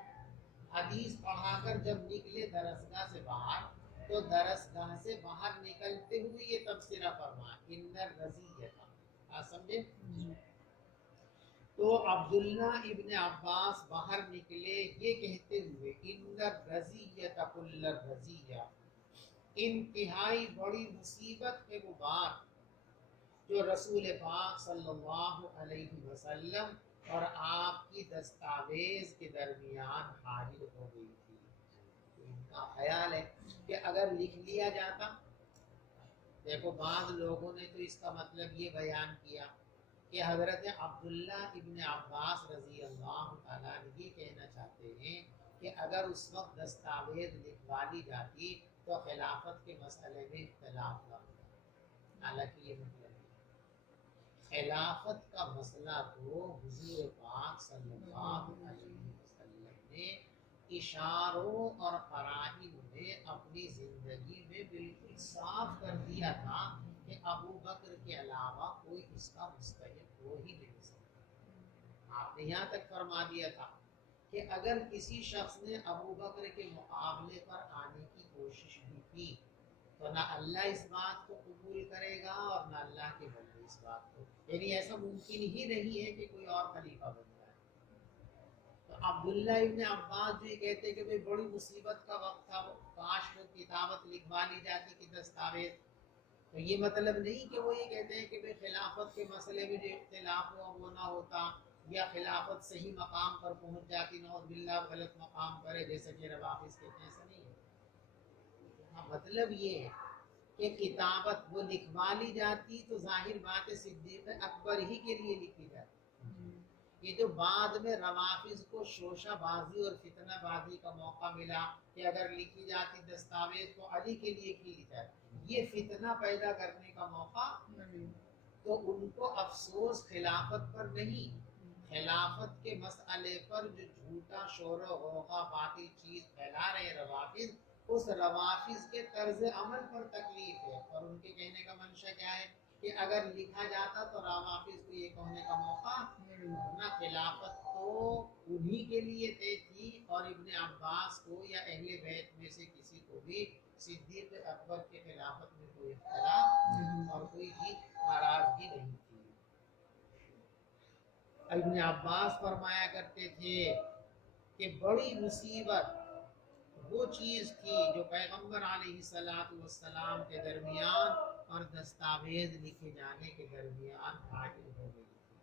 حدیث پڑھا کر جب نکلے درسگاہ سے باہر، تو درسگاہ سے باہر نکلتے ہوئے یہ تبصرہ فرمایا ان الرزیہ تھا، سمجھے؟ تو عبداللہ ابن عباس باہر نکلے یہ کہتے ہوئے ان الرزیہ کل الرزیہ، انتہائی بڑی مصیبت ہے وہ بات جو رسول پاک صلی اللہ علیہ وسلم اور آپ کی دستاویز کے درمیان حاضر ہو گئی تھی۔ ان کا خیال ہے کہ اگر لکھ لیا جاتا، دیکھو بعض لوگوں نے تو اس کا مطلب یہ بیان کیا کہ حضرت عبداللہ ابن عباس رضی اللہ تعالیٰ عنہ یہ کہنا چاہتے ہیں کہ اگر اس وقت دستاویز لکھوا لی جاتی تو خلافت کے مسئلے میں اختلاف نہ ہوتا۔ حالانکہ یہ مطلب ہے خلافت کا مسئلہ تو حضور پاک صلی اللہ علیہ وسلم نے اشاروں اور قرائن میں اپنی زندگی میں بالکل صاف کر دیا تھا کہ ابو بکر کے علاوہ کوئی اس کا مستحق ہو ہی نہیں سکتا۔ آپ نے یہاں تک فرما دیا تھا کہ اگر کسی شخص نے ابو بکر کے مقابلے پر آنے کی کوشش بھی کی تو نہ اللہ اس بات کو قبول کرے گا اور نہ اللہ کے بندے اس بات کو، یعنی ایسا ممکن ہی نہیں ہے کہ کوئی اور خلیفہ بن جائے۔ تو عبداللہ ابن عباس جو یہ کہتے کہ بھئی بڑی مصیبت کا وقت تھا، کاش وہ کتابت لکھوا لی جاتی کہ دستاویز، تو یہ مطلب نہیں کہ وہ یہ کہتے ہیں کہ بھئی خلافت کے مسئلے میں جو اختلاف ہوا وہ نہ ہوتا، یا خلافت صحیح مقام پر پہنچ جاتی نعوذ باللہ غلط مقام پر ہے جیسا کہ روافظ کہتے ہیں، ایسا نہیں ہے۔ ہاں، مطلب یہ ہے کہ کتابت وہ لکھوا لی جاتی تو ظاہر بات ہے صدیق اکبر ہی کے لیے لکھی جاتی۔ یہ جو بعد میں روافظ کو شوشہ بازی اور فتنہ بازی کا موقع ملا کہ اگر لکھی جاتی دستاویز تو علی کے لیے کی جاتی، یہ فتنہ پیدا کرنے کا موقع، تو ان کو افسوس خلافت پر نہیں، خلافت کے مسئلے پر جو جھوٹا شور و غوغا باطل چیز پھیلا رہے روافظ، اس روافظ کے طرز عمل پر تکلیف ہے۔ اور ان کے کہنے کا منشا کیا ہے کہ اگر لکھا جاتا تو روافظ کو یہ کہنے کا موقع نہ، خلافت تو انہی کے لیے طے تھی، اور ابن عباس کو یا اہل بیت میں سے کسی کو بھی صدیق اکبر کے خلافت میں کوئی اختلاف اور کوئی بھی ناراضگی نہیں تھی۔ ابن عباس فرمایا کرتے تھے کہ بڑی مصیبت وہ چیز تھی جو پیغمبر علیہ السلام کے درمیان اور دستاویز لکھے جانے کے درمیان حائل ہو گئی تھی۔